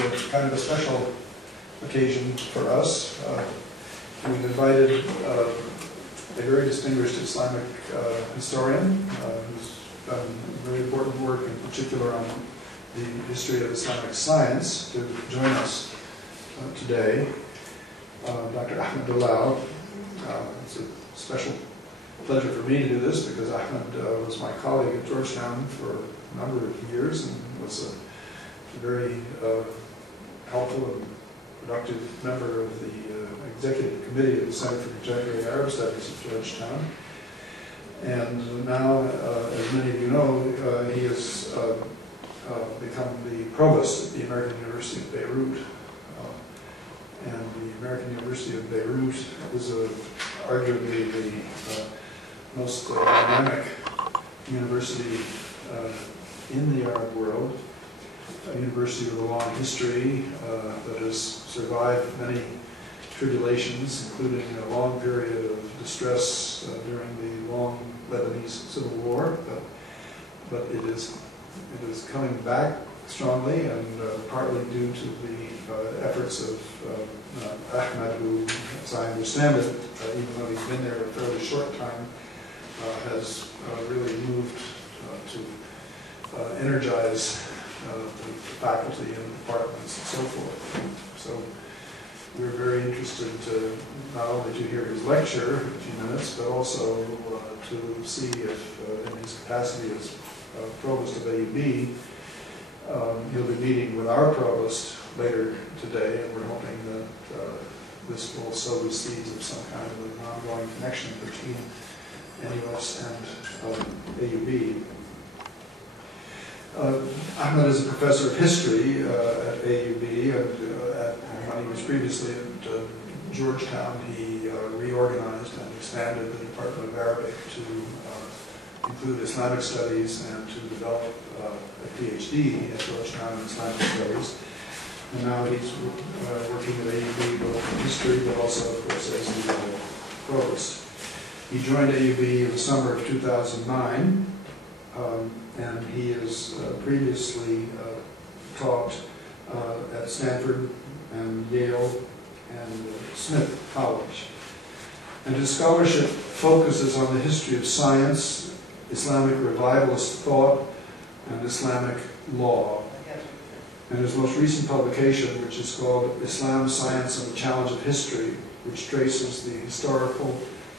is a kind of a special occasion for us. We've invited a very distinguished Islamic historian who's done very important work, in particular on the history of Islamic science, to join us today. Dr. Ahmad Dallal. It's a special pleasure for me to do this because Ahmad was my colleague at Georgetown for a number of years and was a very helpful and productive member of the executive committee of the Center for Contemporary Arab Studies at Georgetown. And now, as many of you know, he has become the provost at the American University of Beirut. And the American University of Beirut is arguably the most dynamic university in the Arab world, a university with a long history that has survived many tribulations, including a long period of distress during the long Lebanese civil war. But it is coming back strongly, and partly due to the efforts of Ahmad, who, as I understand it, even though he's been there a fairly short time, has really moved to energize the faculty and departments and so forth. So we're very interested not only to hear his lecture in a few minutes, but also to see if, in his capacity as Provost of AUB, he'll be meeting with our Provost later today, and we're hoping that this will sow the seeds of some kind of an ongoing connection between NUS and AUB. Ahmad is a professor of history at AUB, and when he was previously at Georgetown, he reorganized and expanded the Department of Arabic to include Islamic studies and to develop a PhD at Georgetown in Islamic studies. And now he's working at AUB both in history, but also, of course, as the provost. He joined AUB in the summer of 2009, and he has previously taught at Stanford and Yale and Smith College. And his scholarship focuses on the history of science, Islamic revivalist thought, and Islamic law. And his most recent publication, which is called Islam, Science, and the Challenge of History, which traces the historical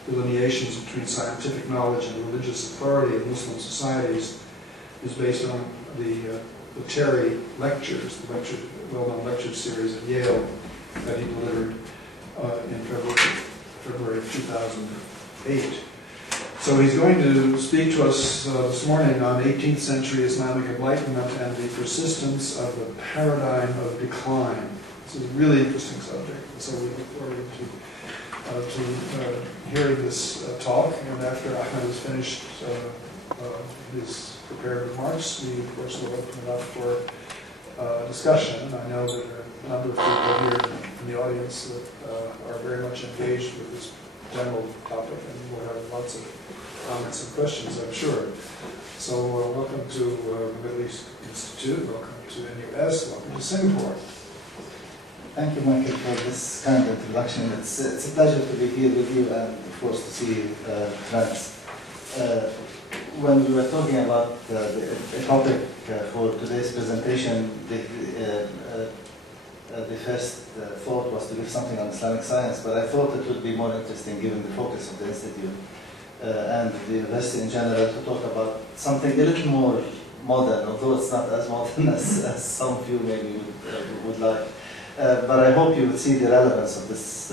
delineations between scientific knowledge and religious authority in Muslim societies, is based on the Terry lectures, the well-known lecture series at Yale that he delivered in February of 2008. So he's going to speak to us this morning on 18th century Islamic Enlightenment and the persistence of the paradigm of decline. This is a really interesting subject, so we look forward to hearing this talk. And after Ahmad has finished his prepared remarks, we of course will open it up for discussion. And I know that there are a number of people here in the audience that are very much engaged with this general topic, and we'll have lots of comments and questions, I'm sure. So welcome to the Middle East Institute, welcome to NUS, welcome to Singapore. Thank you, Michael, for this kind of introduction. It's a pleasure to be here with you and, of course, to see friends. When we were talking about the topic for today's presentation, the first thought was to give something on Islamic science, but I thought it would be more interesting, given the focus of the Institute and the university in general, to talk about something a little more modern, although it's not as modern as some of you maybe would like. But I hope you will see the relevance of this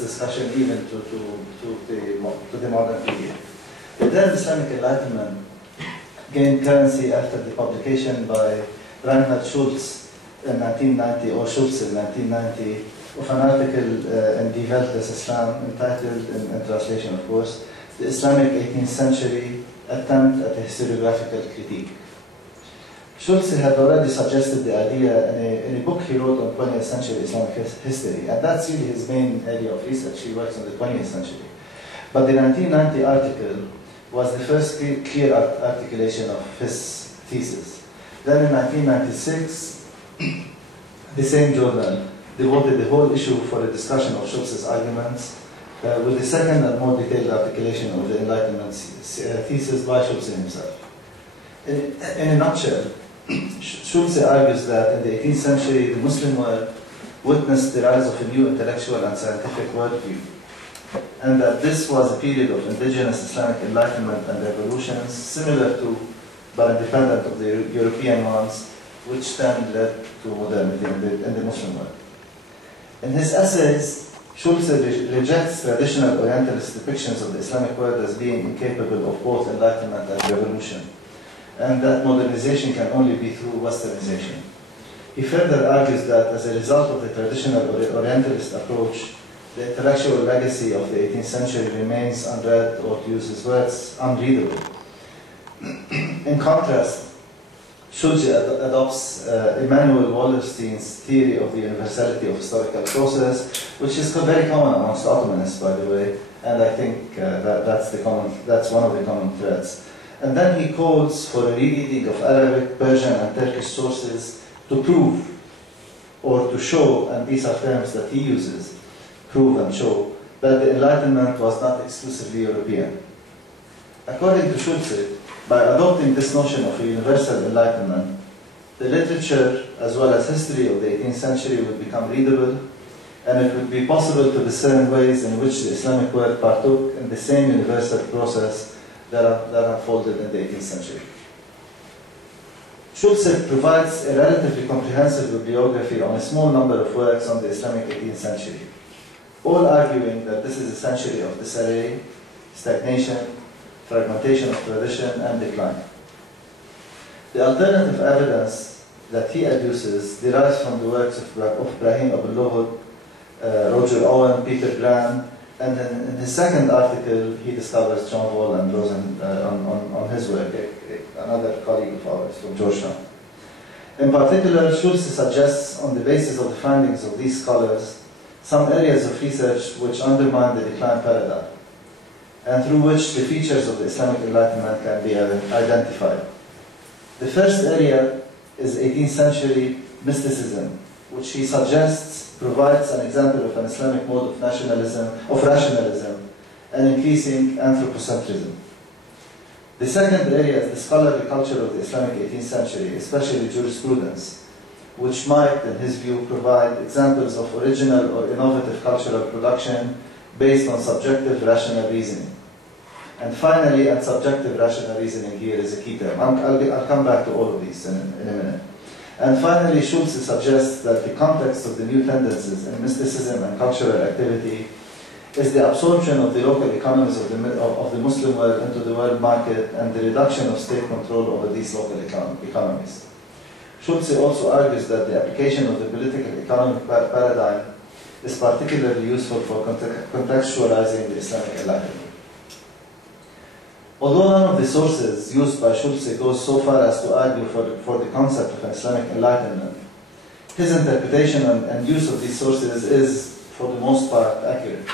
discussion even to the modern period. The term Islamic Enlightenment gained currency after the publication by Reinhard Schulz in 1990, or Schulz in 1990, of an article in Die Welt des Islam entitled, in translation of course, The Islamic 18th Century Attempt at a Historiographical Critique. Schulz had already suggested the idea in a book he wrote on 20th century Islamic history, and that's really his main area of research. He works on the 20th century. But the 1990 article was the first clear articulation of his thesis. Then in 1996, the same journal devoted the whole issue for a discussion of Schulz's arguments, with the second and more detailed articulation of the Enlightenment thesis by Schulze himself. In a nutshell, Schulze argues that in the 18th century, the Muslim world witnessed the rise of a new intellectual and scientific worldview, and that this was a period of indigenous Islamic enlightenment and revolutions similar to, but independent of the European ones, which then led to modernity in the Muslim world. In his essays, Schulze rejects traditional Orientalist depictions of the Islamic world as being incapable of both enlightenment and revolution, and that modernization can only be through westernization. He further argues that as a result of the traditional Orientalist approach, the intellectual legacy of the 18th century remains unread, or to use his words, unreadable. In contrast, Schulze adopts Immanuel Wallerstein's theory of the universality of historical process, which is very common amongst Ottomanists, by the way, and I think that's one of the common threads. And then he calls for a rereading of Arabic, Persian, and Turkish sources to prove or to show, and these are terms that he uses, prove and show, that the Enlightenment was not exclusively European. According to Schulze, by adopting this notion of a universal enlightenment, the literature as well as history of the 18th century would become readable, and it would be possible to discern ways in which the Islamic world partook in the same universal process that unfolded in the 18th century. Schulze provides a relatively comprehensive bibliography on a small number of works on the Islamic 18th century, all arguing that this is a century of disarray, stagnation, fragmentation of tradition, and decline. The alternative evidence that he adduces derives from the works of Brahim Abul-Lughod, Roger Owen, Peter Graham, and in his second article he discovers John Wall and Rosen on his work, another colleague of ours from Georgetown. In particular, Schulze suggests, on the basis of the findings of these scholars, some areas of research which undermine the decline paradigm, and through which the features of the Islamic Enlightenment can be identified. The first area is 18th century mysticism, which he suggests provides an example of an Islamic mode of rationalism, and increasing anthropocentrism. The second area is the scholarly culture of the Islamic 18th century, especially jurisprudence, which might, in his view, provide examples of original or innovative cultural production based on subjective rational reasoning. And finally, and subjective rational reasoning here is a key term. I'll come back to all of these in a minute. And finally, Schulze suggests that the context of the new tendencies in mysticism and cultural activity is the absorption of the local economies of the Muslim world into the world market and the reduction of state control over these local economies. Schulze also argues that the application of the political economic paradigm is particularly useful for contextualizing the Islamic Enlightenment. Although none of the sources used by Schulze goes so far as to argue for the concept of an Islamic Enlightenment, his interpretation and use of these sources is, for the most part, accurate.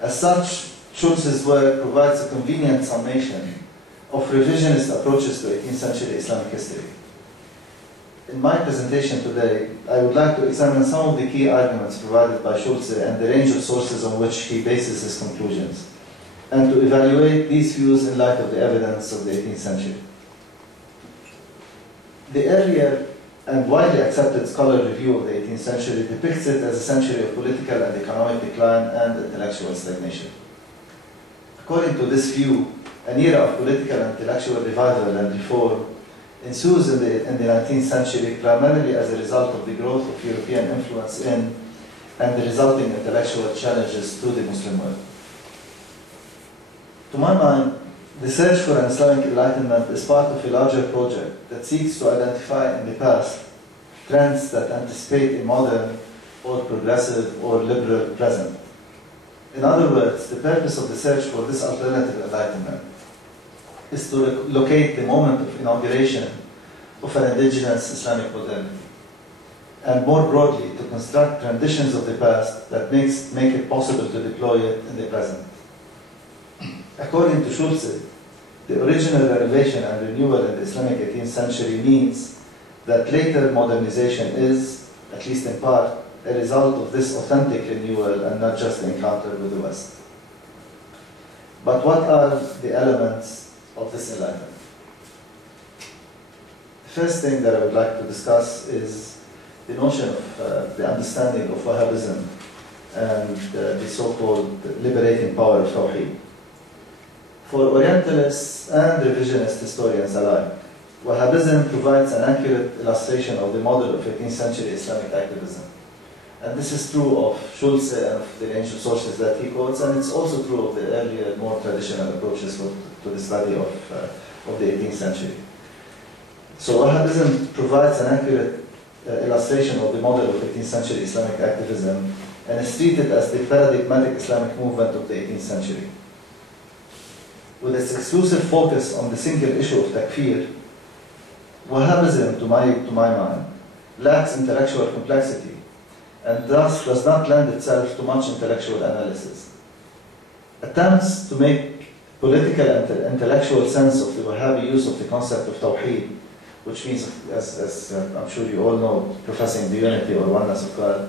As such, Schulze's work provides a convenient summation of revisionist approaches to 18th century Islamic history. In my presentation today, I would like to examine some of the key arguments provided by Schulze and the range of sources on which he bases his conclusions, and to evaluate these views in light of the evidence of the 18th century. The earlier and widely accepted scholar review of the 18th century depicts it as a century of political and economic decline and intellectual stagnation. According to this view, an era of political and intellectual revival and reform ensues in the 19th century primarily as a result of the growth of European influence in and the resulting intellectual challenges to the Muslim world. To my mind, the search for an Islamic Enlightenment is part of a larger project that seeks to identify in the past trends that anticipate a modern or progressive or liberal present. In other words, the purpose of the search for this alternative enlightenment is to locate the moment of inauguration of an indigenous Islamic modernity, and more broadly, to construct traditions of the past that make it possible to deploy it in the present. According to Schulze, the original renovation and renewal in the Islamic 18th century means that later modernization is, at least in part, a result of this authentic renewal and not just an encounter with the West. But what are the elements of this enlightenment? The first thing that I would like to discuss is the notion of the understanding of Wahhabism and the so-called liberating power of Tawheed. For Orientalists and revisionist historians alike, Wahhabism provides an accurate illustration of the model of 18th century Islamic activism. And this is true of Schulze and of the ancient sources that he quotes, and it's also true of the earlier, more traditional approaches to the study of the 18th century. So Wahhabism provides an accurate illustration of the model of 18th century Islamic activism, and is treated as the paradigmatic Islamic movement of the 18th century. With its exclusive focus on the single issue of takfir, Wahhabism, to my mind, lacks intellectual complexity and thus does not lend itself to much intellectual analysis. Attempts to make political and intellectual sense of the Wahhabi use of the concept of Tawheed, which means, as I'm sure you all know, professing the unity or oneness of God,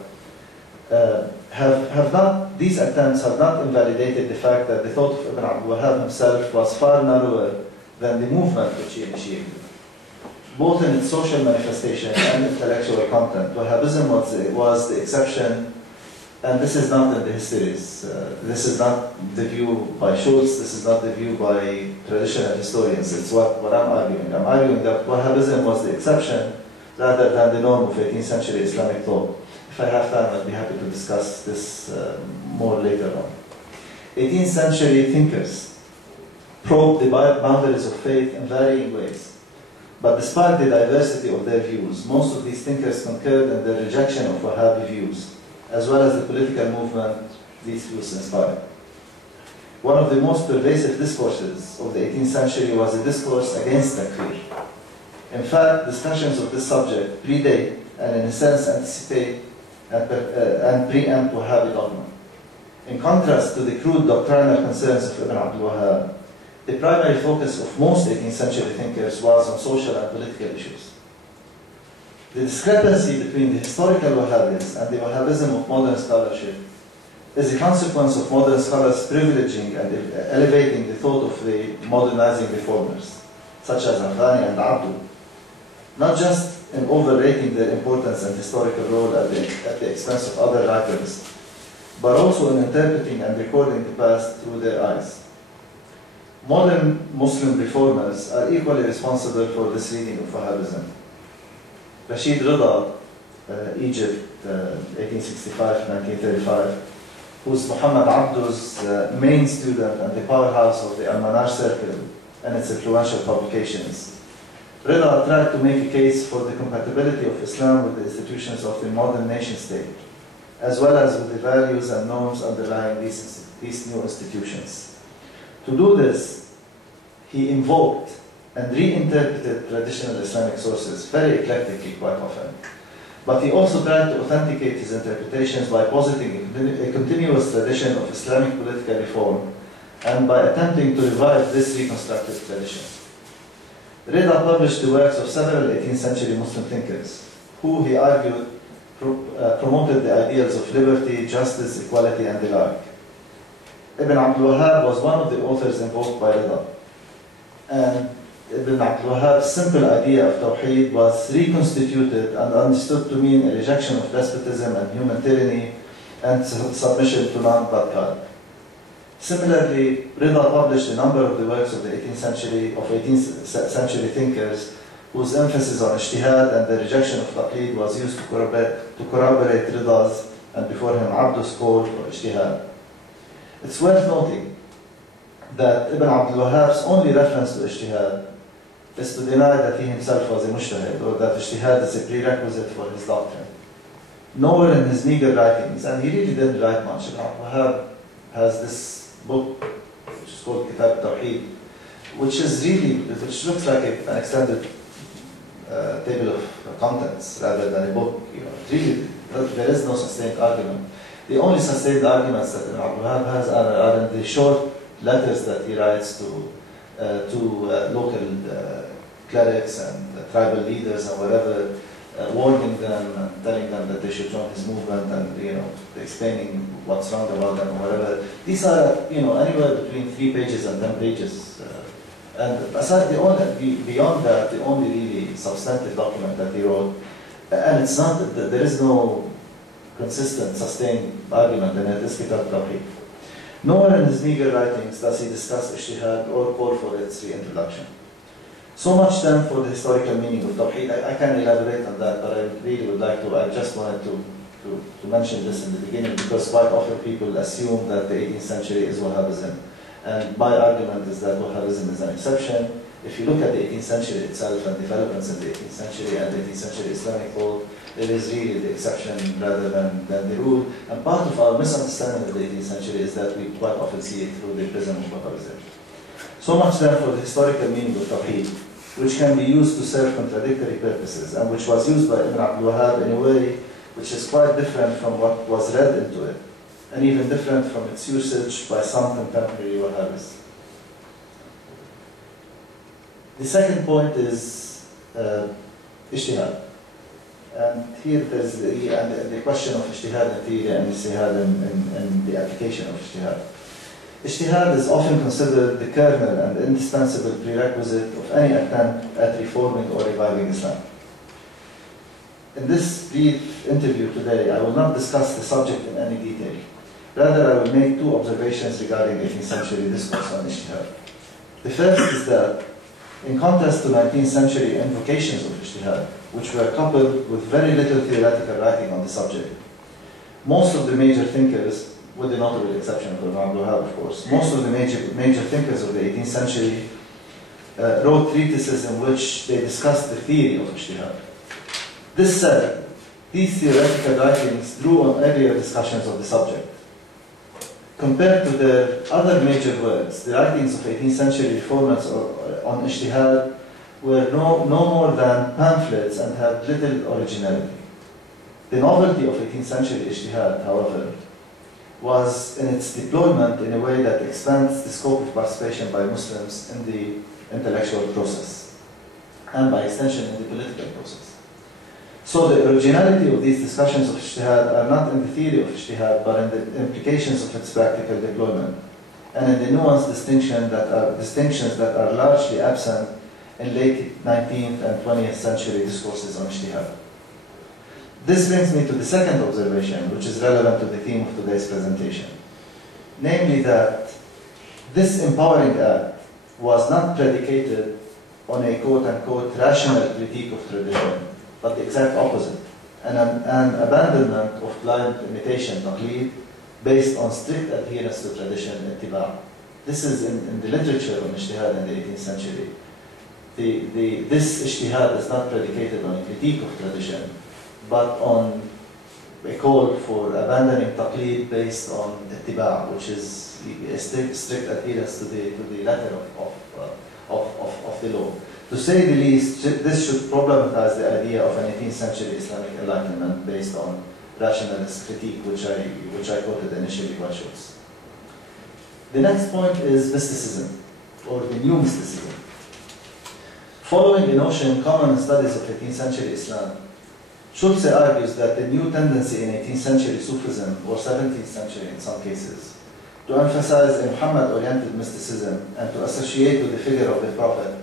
these attempts have not invalidated the fact that the thought of Ibn Abdul Wahhab himself was far narrower than the movement which he initiated. Both in its social manifestation and intellectual content, Wahhabism was the exception, and this is not in the histories. This is not the view by Schulz, this is not the view by traditional historians. It's what I'm arguing. I'm arguing that Wahhabism was the exception rather than the norm of 18th century Islamic thought. If I have time, I'd be happy to discuss this more later on. 18th century thinkers probed the boundaries of faith in varying ways. But despite the diversity of their views, most of these thinkers concurred in the rejection of Wahhabi views, as well as the political movement these views inspired. One of the most pervasive discourses of the 18th century was a discourse against takfir. In fact, discussions of this subject predate and in a sense anticipate and preempt Wahhabi dogma. In contrast to the crude doctrinal concerns of Ibn Abdul Wahhab, the primary focus of most 18th century thinkers was on social and political issues. The discrepancy between the historical Wahhabis and the Wahhabism of modern scholarship is a consequence of modern scholars privileging and elevating the thought of the modernizing reformers, such as Afghani and Abdu, not just in overrating their importance and historical role at the expense of other writers, but also in interpreting and recording the past through their eyes. Modern Muslim reformers are equally responsible for this reading of Wahhabism. Rashid Rida, Egypt, 1865-1935, who's Muhammad Abdu's main student and the powerhouse of the Al-Manaj Circle and its influential publications. Rida tried to make a case for the compatibility of Islam with the institutions of the modern nation-state, as well as with the values and norms underlying these new institutions. To do this, he invoked and reinterpreted traditional Islamic sources, very eclectically quite often. But he also tried to authenticate his interpretations by positing a continuous tradition of Islamic political reform and by attempting to revive this reconstructed tradition. Rida published the works of several 18th century Muslim thinkers, who, he argued, promoted the ideals of liberty, justice, equality, and the like. Ibn Abdul Wahhab was one of the authors invoked by Rida. And Ibn Abdul Wahhab's simple idea of Tawheed was reconstituted and understood to mean a rejection of despotism and human tyranny and submission to none but God. Similarly, Rida published a number of the works of the 18th century thinkers whose emphasis on ijtihad and the rejection of taqlid was used to corroborate Rida's and before him Abdu's call for ijtihad. It's worth noting that Ibn Abdul Wahhab's only reference to ijtihad is to deny that he himself was a mujtahid or that ijtihad is a prerequisite for his doctrine. Nowhere in his meager writings, and he really didn't write much. Ibn Abdul Wahhab has this book which is called Kitab Tawheed, which looks like an extended table of contents rather than a book. Really, there is no sustained argument. The only sustained arguments that Ibn Abdul Wahhab has are in the short letters that he writes to local clerics and tribal leaders and whatever, warning them and telling them that they should join his movement and, explaining what's wrong about them or whatever. These are, anywhere between 3 pages and 10 pages. And aside beyond that, the only really substantive document that he wrote, and it's not, there is no consistent, sustained argument in it, is Kitab Tawheed. Nowhere in his meager writings does he discuss ijtihad or call for its reintroduction. So much then for the historical meaning of Tawheed. I can elaborate on that, but I really would like to, I just wanted to mention this in the beginning, because quite often people assume that the 18th century is Wahhabism. And my argument is that Wahhabism is an exception. If you look at the 18th century itself and developments in the 18th century and the 18th century Islamic thought, it is really the exception rather than the rule. And part of our misunderstanding of the 18th century is that we quite often see it through the prism of Wahhabism. So much then for the historical meaning of Tawheed, which can be used to serve contradictory purposes, and which was used by Ibn Abdul Wahhab in a way which is quite different from what was read into it, and even different from its usage by some contemporary Wahhabists. The second point is ijtihad. And here there's the question of ijtihad in theory and ijtihad in the application of ijtihad. Ijtihad is often considered the kernel and indispensable prerequisite of any attempt at reforming or reviving Islam. In this brief interview today, I will not discuss the subject in any detail. Rather, I will make 2 observations regarding 18th century discourse on ijtihad. The first is that, in contrast to 19th century invocations of ijtihad, which were coupled with very little theoretical writing on the subject, most of the major thinkers, with the notable exception of Ibn Abdul Wahhab, of course, most of the major thinkers of the 18th century wrote treatises in which they discussed the theory of ijtihad. This said, these theoretical writings drew on earlier discussions of the subject. Compared to their other major works, the writings of 18th century reformers on ijtihad were no more than pamphlets and had little originality. The novelty of 18th century ijtihad, however, was in its deployment in a way that expands the scope of participation by Muslims in the intellectual process, and by extension in the political process. So the originality of these discussions of ijtihad are not in the theory of ijtihad, but in the implications of its practical deployment, and in the nuanced distinctions that are largely absent in late 19th and 20th century discourses on ijtihad. This brings me to the second observation, which is relevant to the theme of today's presentation. Namely that this empowering act was not predicated on a quote-unquote rational critique of tradition, but the exact opposite, an abandonment of blind imitation, taqlid, based on strict adherence to tradition, ittiba'. This is in the literature on ijtihad in the 18th century. This ijtihad is not predicated on a critique of tradition, but on a call for abandoning taqlid based on ittiba', which is a strict adherence to the letter of the law. To say the least, this should problematize the idea of an 18th century Islamic Enlightenment based on rationalist critique, which I quoted initially quite short. The next point is mysticism, or the new mysticism. Following the notion common in studies of 18th century Islam, Schulze argues that the new tendency in 18th century Sufism, or 17th century in some cases, to emphasize a Muhammad-oriented mysticism and to associate with the figure of the Prophet,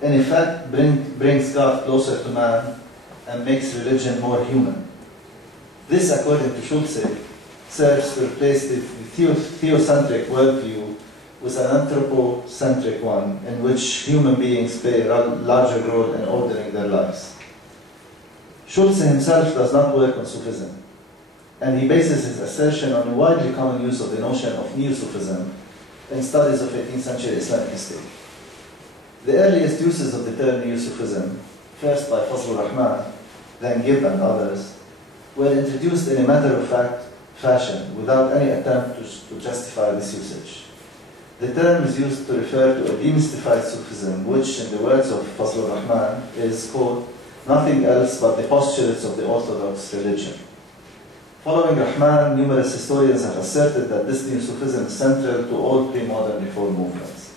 in effect brings God closer to man and makes religion more human. This, according to Schulze, serves to replace the theocentric worldview with an anthropocentric one, in which human beings play a larger role in ordering their lives. Schulze himself does not work on Sufism, and he bases his assertion on a widely common use of the notion of neosufism in studies of 18th century Islamic history. The earliest uses of the term neosufism, first by Fazl Rahman, then Gibb and others, were introduced in a matter-of-fact fashion without any attempt to justify this usage. The term is used to refer to a demystified Sufism, which, in the words of Fazl Rahman, is, quote, nothing else but the postulates of the Orthodox religion. Following Rahman, numerous historians have asserted that this new Sufism is central to all pre-modern reform movements.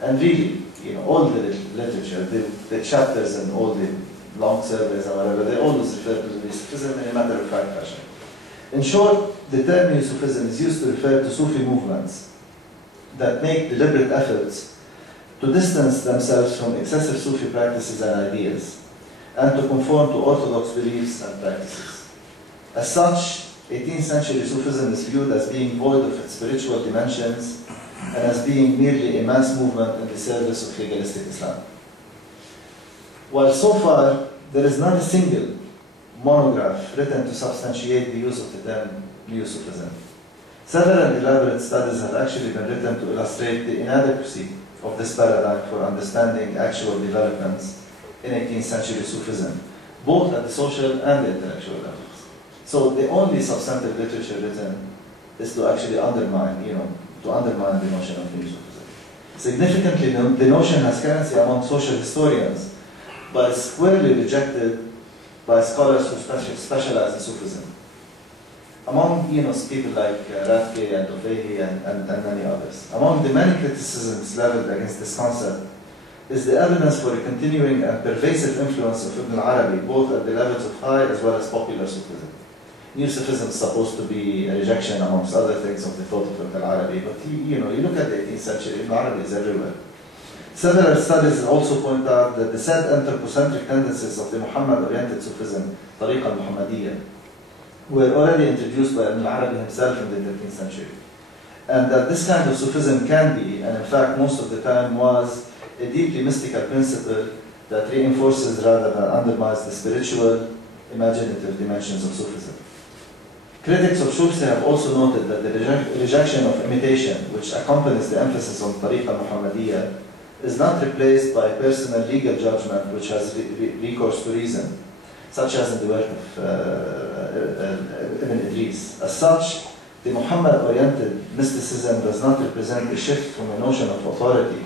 And really, all the literature, the chapters and all the long surveys or whatever, they always refer to Neosufism in a matter-of-fact fashion. In short, the term Neosufism is used to refer to Sufi movements that make deliberate efforts to distance themselves from excessive Sufi practices and ideas, and to conform to orthodox beliefs and practices. As such, 18th century Sufism is viewed as being void of its spiritual dimensions and as being merely a mass movement in the service of legalistic Islam. While so far there is not a single monograph written to substantiate the use of the term Neosufism, several elaborate studies have actually been written to illustrate the inadequacy of this paradigm for understanding actual developments in 18th century Sufism, both at the social and the intellectual levels. So the only substantive literature written is to actually undermine, to undermine the notion of Neosufism. Significantly, the notion has currency among social historians, but is squarely rejected by scholars who specialize in Sufism. Among people like Radke and Tofehi and many others. Among the many criticisms leveled against this concept is the evidence for a continuing and pervasive influence of Ibn al-Arabi, both at the levels of high as well as popular Sufism. Neosufism is supposed to be a rejection, amongst other things, of the thought of Ibn al-Arabi, but you look at the 18th century, Ibn al-Arabi is everywhere. Several studies also point out that the said anthropocentric tendencies of the Muhammad-oriented Sufism, Tariqa al-Muhammadiyya, were already introduced by Ibn al-Arabi himself in the 13th century. And that this kind of Sufism can be, and in fact most of the time was, a deeply mystical principle that reinforces rather than undermines the spiritual, imaginative dimensions of Sufism. Critics of Sufism have also noted that the rejection of imitation, which accompanies the emphasis on Tariqa Muhammadiyya, is not replaced by personal legal judgment which has recourse to reason, such as in the work of Ibn Idris. As such, the Muhammad-oriented mysticism does not represent a shift from a notion of authority,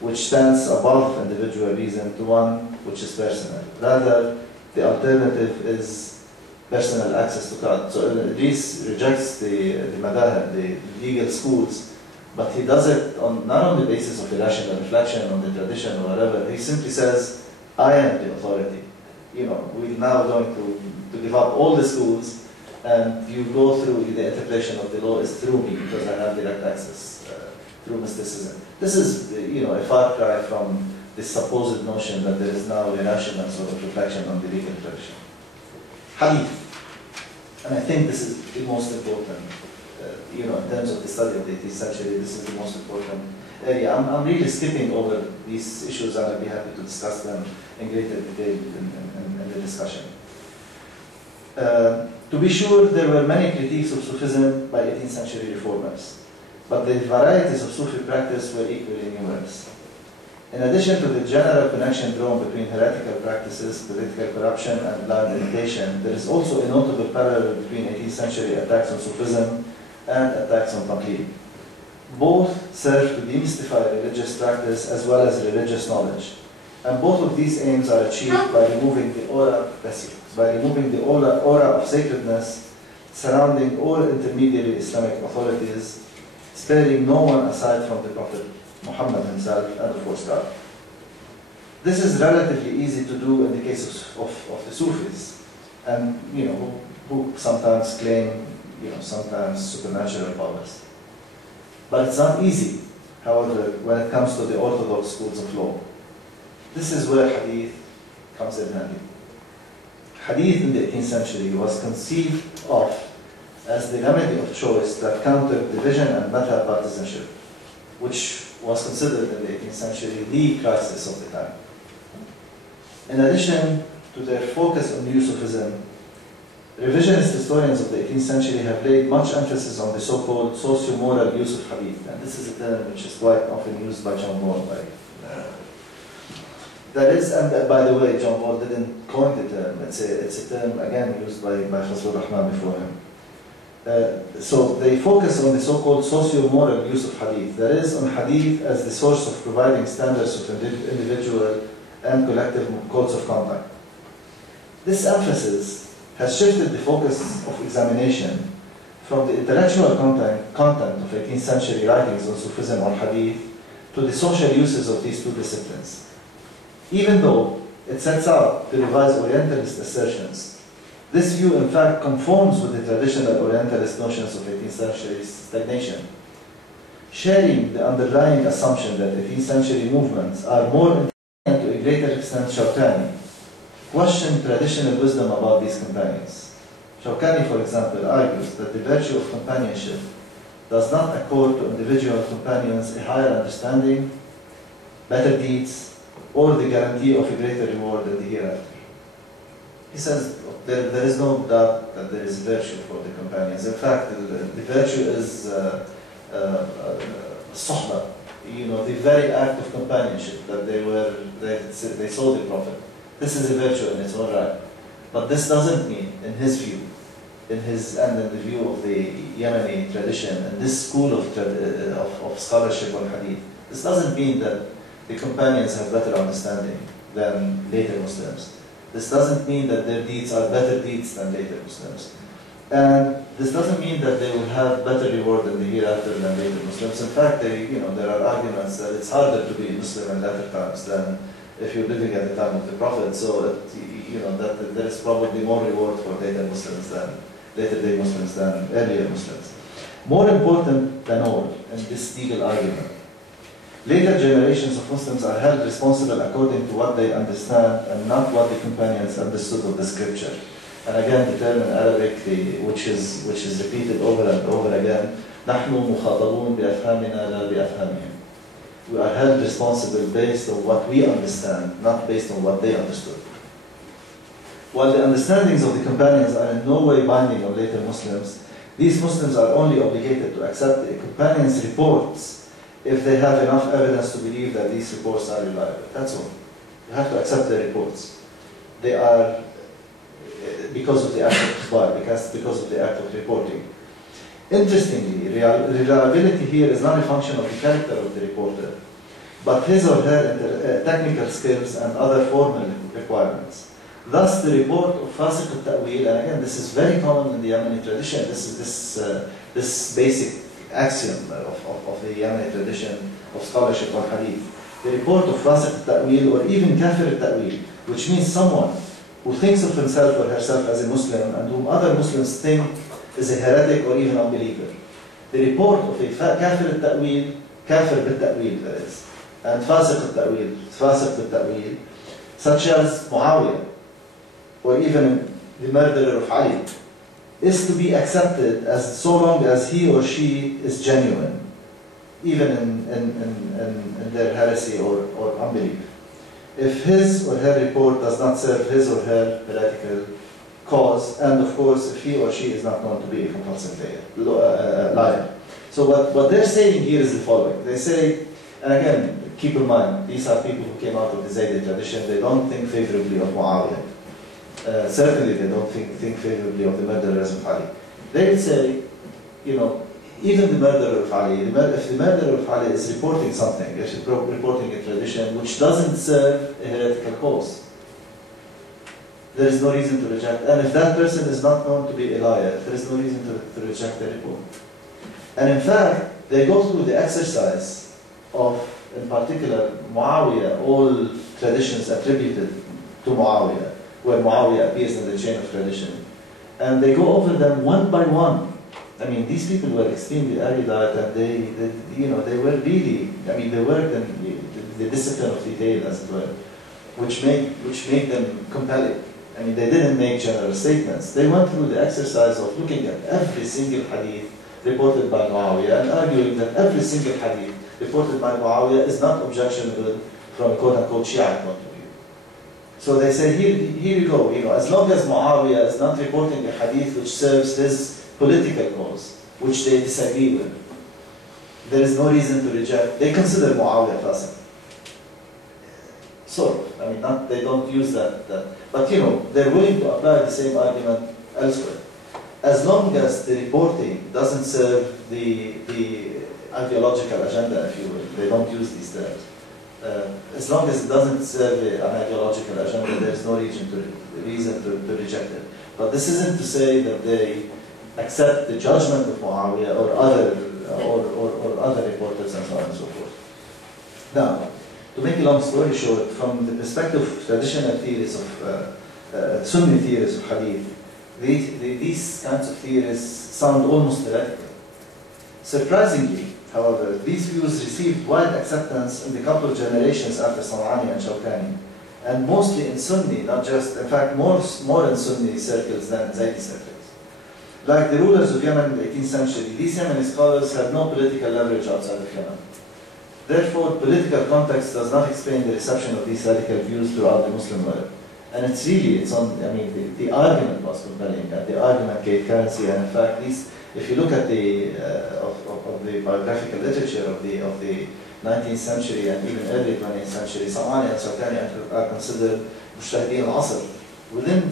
which stands above individual reason, to one which is personal. Rather, the alternative is personal access to God. So Ibn Idris rejects the madahib, the legal schools, but he does it not on the basis of irrational reflection on the tradition or whatever. He simply says, I am the authority. We're now going to give up all the schools, and you go through the interpretation of the law is through me, because I have direct access through mysticism. This is, a far cry from this supposed notion that there is now a rational sort of reflection on the legal tradition. Hadith. And I think this is the most important, in terms of the study of the 18th century, this is the most important area. I'm really skipping over these issues, and I'll be happy to discuss them in greater detail in the discussion. To be sure, there were many critiques of Sufism by 18th century reformers, but the varieties of Sufi practice were equally numerous. In addition to the general connection drawn between heretical practices, political corruption, and blind imitation, there is also a notable parallel between 18th century attacks on Sufism and attacks on Taqlid. Both serve to demystify religious practice as well as religious knowledge, and both of these aims are achieved by removing the aura of sacredness surrounding all intermediary Islamic authorities, sparing no one aside from the Prophet Muhammad himself and of course God. This is relatively easy to do in the case of the Sufis, and who sometimes claim sometimes supernatural powers. But it's not easy, however, when it comes to the orthodox schools of law. This is where hadith comes in handy. Hadith in the 18th century was conceived of as the remedy of choice that countered division and madhab partisanship, which was considered in the 18th century the crisis of the time. In addition to their focus on Neosufism, revisionist historians of the 18th century have laid much emphasis on the so-called socio-moral use of hadith, and this is a term which is quite often used by John Ball. That is, and by the way, John Ball didn't coin the term. It's a term, again, used by Fazlur Rahman before him. So they focus on the so-called socio-moral use of hadith. That is, on hadith as the source of providing standards of individual and collective codes of conduct. This emphasis has shifted the focus of examination from the intellectual content of 18th century writings on Sufism or hadith to the social uses of these two disciplines. Even though it sets out to revise Orientalist assertions. This view, in fact, conforms with the traditional Orientalist notions of 18th century stagnation, sharing the underlying assumption that 18th century movements are more and to a greater extent Shawkani, question traditional wisdom about these companions. Shawkani, for example, argues that the virtue of companionship does not accord to individual companions a higher understanding, better deeds, or the guarantee of a greater reward in the hereafter. He says there is no doubt that there is virtue for the companions. In fact, the virtue is sohbah, the very act of companionship, that they saw the Prophet. This is a virtue in its own right. But this doesn't mean, in his view, and in the view of the Yemeni tradition, and this school of scholarship on hadith, this doesn't mean that the companions have better understanding than later Muslims. This doesn't mean that their deeds are better deeds than later Muslims. And this doesn't mean that they will have better reward in the hereafter than later Muslims. In fact, there are arguments that it's harder to be a Muslim in latter times than if you're living at the time of the Prophet. So that there is probably more reward for later day Muslims than earlier Muslims. More important than all in this legal argument, later generations of Muslims are held responsible according to what they understand and not what the companions understood of the scripture. And again, the term in Arabic, which is repeated over and over again, نحن مخاطبون بأفهامنا لا بأفهامهم. We are held responsible based on what we understand, not based on what they understood. While the understandings of the companions are in no way binding on later Muslims, these Muslims are only obligated to accept the companions' reports if they have enough evidence to believe that these reports are reliable. That's all. You have to accept the reports. They are because of the act of ikhbar, because of the act of reporting. Interestingly, reliability here is not a function of the character of the reporter, but his or her technical skills and other formal requirements. Thus, the report of fasiq al-ta'wil, and again, this is very common in the Yemeni tradition. This is this basic axiom of the Yemeni tradition of scholarship on hadith. The report of fasiq al-ta'wil, or even kafir al-ta'wil, which means someone who thinks of himself or herself as a Muslim and whom other Muslims think is a heretic or even unbeliever. The report of a kafir al-ta'wil, kafir bil-ta'wil that is, and fasiq al-ta'wil, fasiq bil-ta'wil, such as Muawiyah, or even the murderer of Ali, is to be accepted as so long as he or she is genuine, even in their heresy or unbelief. If his or her report does not serve his or her heretical cause, and of course if he or she is not known to be a compulsive liar. So what they're saying here is the following. They say, and again, keep in mind, these are people who came out of the Zaydi tradition. They don't think favorably of Muawiyah. Certainly they don't think favorably of the murderers of Ali. They would say, even the murderer of Ali, if the murderer of Ali is reporting something, is reporting a tradition which doesn't serve a heretical cause, there is no reason to reject. And if that person is not known to be a liar, there is no reason to reject the report. And in fact, they go through the exercise of, in particular, Muawiyah, all traditions attributed to Muawiyah, where Muawiyah appears in the chain of tradition. And they go over them one by one. I mean, these people were extremely erudite, and they were really, they worked in the discipline of detail, as it were, which made them compelling. I mean, they didn't make general statements. They went through the exercise of looking at every single hadith reported by Muawiyah and arguing that every single hadith reported by Muawiyah is not objectionable from a quote-unquote Shiite point of view. So they say, here you go, as long as Muawiyah is not reporting a hadith which serves his political cause, which they disagree with, there is no reason to reject. They consider Muawiyah fasiq. So, they don't use that. But they're willing to apply the same argument elsewhere. As long as the reporting doesn't serve the ideological agenda, if you will, they don't use these terms. As long as it doesn't serve an ideological agenda, there's no reason to reject it. But this isn't to say that they accept the judgment of Muawiyah or other reporters and so on and so forth. Now, To make a long story short, from the perspective of traditional theories of Sunni theories of hadith, these kinds of theories sound almost heretical. Surprisingly, however, these views received wide acceptance in the couple of generations after San'ani and Shawkani, and mostly in Sunni, not just, in fact, more in Sunni circles than Zaidi circles. Like the rulers of Yemen in the 18th century, these Yemeni scholars had no political leverage outside of Yemen. Therefore, political context does not explain the reception of these radical views throughout the Muslim world. And it's really, the argument was compelling, and the argument gave currency, and in fact, if you look at the biographical literature of the 19th century and even early 20th century, San'ani and Shawkani are considered Mujtahideen al-Asr. Within,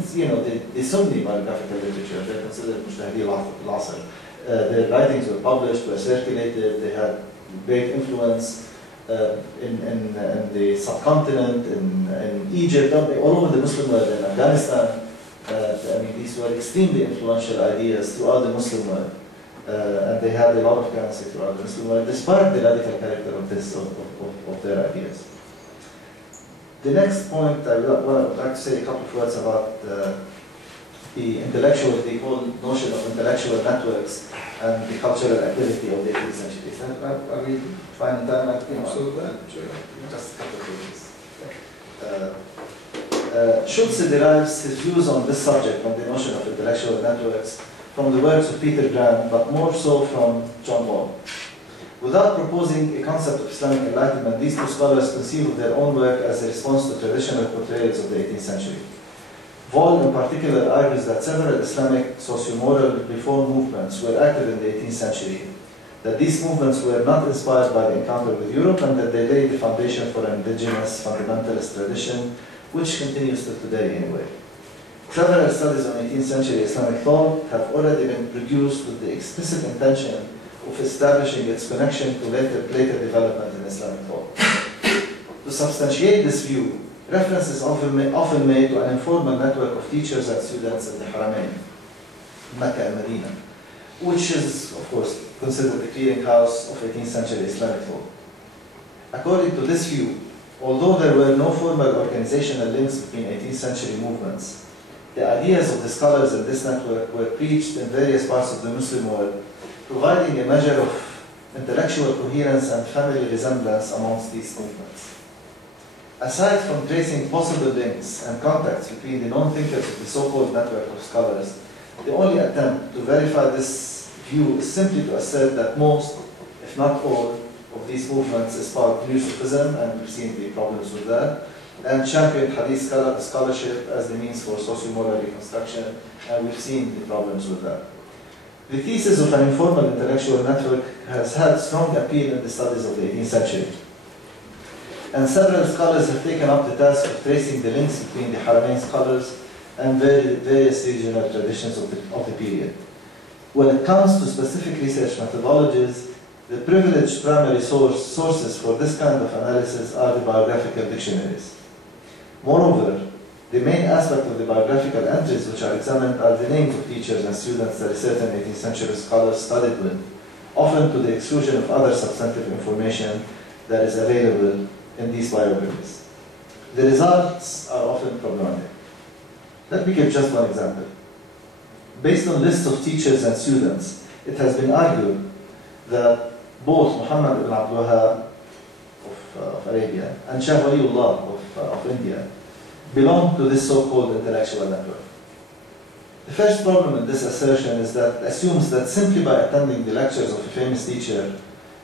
the Sunni biographical literature, they're considered Mujtahideen al-Asr. Their writings were published, were circulated, they had great influence in the subcontinent, in Egypt, all over the Muslim world, in Afghanistan. These were extremely influential ideas throughout the Muslim world, and they had a lot of currency throughout the Muslim world, despite the radical character of their ideas. The next point, I would like to say a couple of words about the intellectual, the whole notion of intellectual networks and the cultural activity of the 18th century. Are we finding time? Absolutely. Just a couple of pages. Schulze derives his views on this subject, on the notion of intellectual networks, from the works of Peter Grant, but more so from John Wall. Without proposing a concept of Islamic Enlightenment, these two scholars conceive of their own work as a response to traditional portrayals of the 18th century. Wall in particular argues that several Islamic socio-moral reform movements were active in the 18th century, that these movements were not inspired by the encounter with Europe, and that they laid the foundation for an indigenous fundamentalist tradition, which continues to today anyway. Several studies on 18th century Islamic thought have already been produced with the explicit intention of establishing its connection to later development in Islamic thought. To substantiate this view, reference is often made to an informal network of teachers and students in the Haramain, Mecca and Medina, which is, of course, considered the clearinghouse of 18th century Islamic thought. According to this view, although there were no formal organizational links between 18th century movements, the ideas of the scholars in this network were preached in various parts of the Muslim world, providing a measure of intellectual coherence and family resemblance amongst these movements. Aside from tracing possible links and contacts between the known thinkers of the so-called network of scholars, the only attempt to verify this view is simply to assert that most, if not all, of these movements espoused neosufism, and we've seen the problems with that, and championed hadith scholarship as the means for socio-moral reconstruction, and we've seen the problems with that. The thesis of an informal intellectual network has had strong appeal in the studies of the 18th century. And several scholars have taken up the task of tracing the links between the Haramain scholars and various regional traditions of the period. When it comes to specific research methodologies, the privileged primary sources for this kind of analysis are the biographical dictionaries. Moreover, the main aspect of the biographical entries which are examined are the names of teachers and students that a certain 18th century scholar studied with, often to the exclusion of other substantive information that is available in these biographies. The results are often problematic. Let me give just one example. Based on lists of teachers and students, it has been argued that both Muhammad ibn Abdul Wahhab of Arabia and Shah Waliullah of India belong to this so-called intellectual network. The first problem in this assertion is that it assumes that simply by attending the lectures of a famous teacher,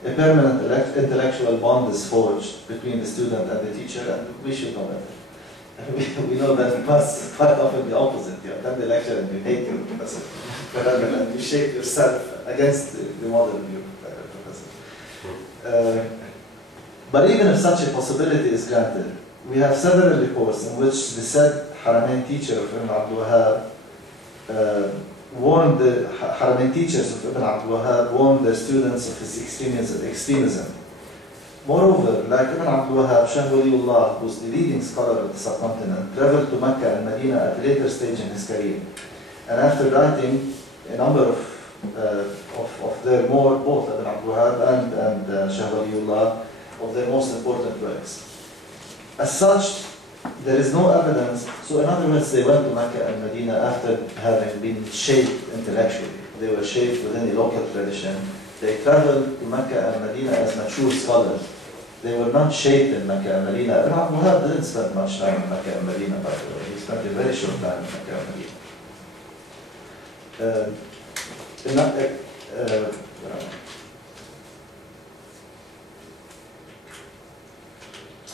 a permanent intellectual bond is forged between the student and the teacher, and we should know better. We know that it must quite often be opposite. You attend the lecture and you hate your professor, rather than you shape yourself against the model of your professor. But even if such a possibility is granted, we have several reports in which the said Haramain teacher of Ibn Abdul Wahhab warned the Haramain teachers of Ibn Abdul Wahhab warned their students of his extremism. Moreover, like Ibn Abdul Wahhab, Shah Waliullah, who was the leading scholar of the subcontinent, traveled to Mecca and Medina at a later stage in his career. And after writing a number of their both Ibn Abdul Wahhab and Shah Waliullah, of their most important works. As such, there is no evidence. So in other words, they went to Mecca and Medina after having been shaped intellectually. They were shaped within a local tradition. They traveled to Mecca and Medina as mature scholars. They were not shaped in Mecca and Medina. Ibn Abdul Wahhab didn't spend much time in Mecca and Medina, by the way. He spent a very short time in Mecca and Medina.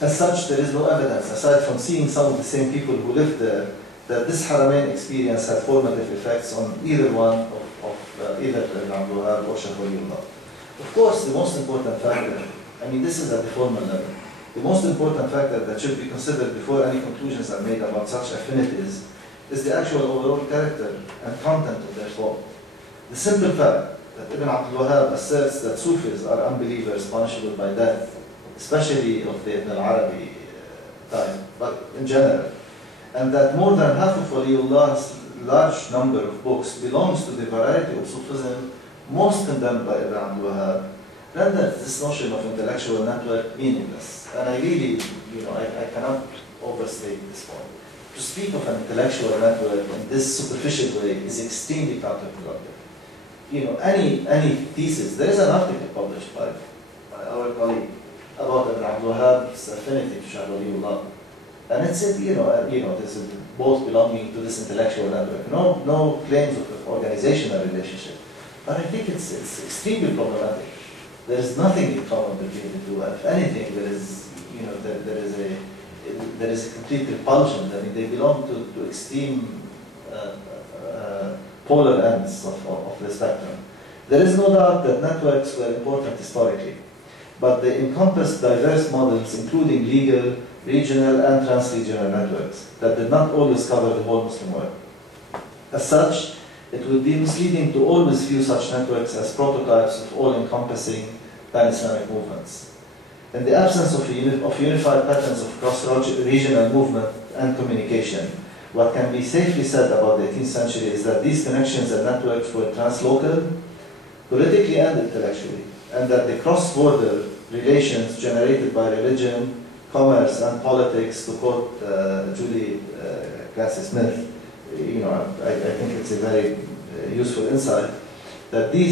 As such, there is no evidence, aside from seeing some of the same people who lived there, that this Haramain experience had formative effects on either one of either Ibn Abdul Wahhab or Shaykh Waliullah. Of course, the most important factor, I mean, this is at the formal level, the most important factor that should be considered before any conclusions are made about such affinities is the actual overall character and content of their thought. The simple fact that Ibn Abdul Wahhab asserts that Sufis are unbelievers punishable by death, especially of the Ibn al-Arabi type, but in general, and that more than half of Waliullah's large number of books belongs to the variety of Sufism most condemned by Ibn Abdul Wahhab, renders this notion of intellectual network meaningless. And I really, I cannot overstate this point. To speak of an intellectual network in this superficial way is extremely counterproductive. Any thesis, there is an article published by our colleague about Ibn Abdul Wahhab's affinity to Shaykh Waliullah. And it said, this is both belonging to this intellectual network. No claims of organizational relationship. But I think it's extremely problematic. There is nothing in common between the two. If anything, there is a complete repulsion. I mean, they belong to extreme polar ends of the spectrum. There is no doubt that networks were important historically, but they encompassed diverse models, including legal, regional, and trans-regional networks that did not always cover the whole Muslim world. As such, it would be misleading to always view such networks as prototypes of all-encompassing pan-Islamic movements. In the absence of unified patterns of cross-regional movement and communication, what can be safely said about the 18th century is that these connections and networks were translocal, politically and intellectually, and that the cross-border relations generated by religion, commerce, and politics, to quote Julie Cassie-Smith, I think it's a very useful insight, that the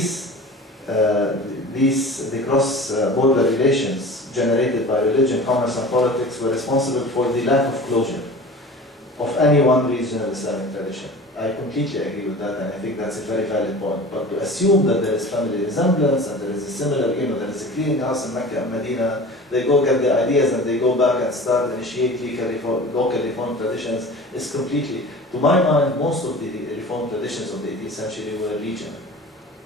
cross-border relations generated by religion, commerce, and politics were responsible for the lack of closure of any one regional Islamic tradition. I completely agree with that, and I think that's a very valid point. But to assume that there is family resemblance and there is a similar, there is a clearinghouse in Mecca and Medina, they go get the ideas and they go back and start initiate local reform traditions is completely, to my mind, most of the reform traditions of the 18th century were regional.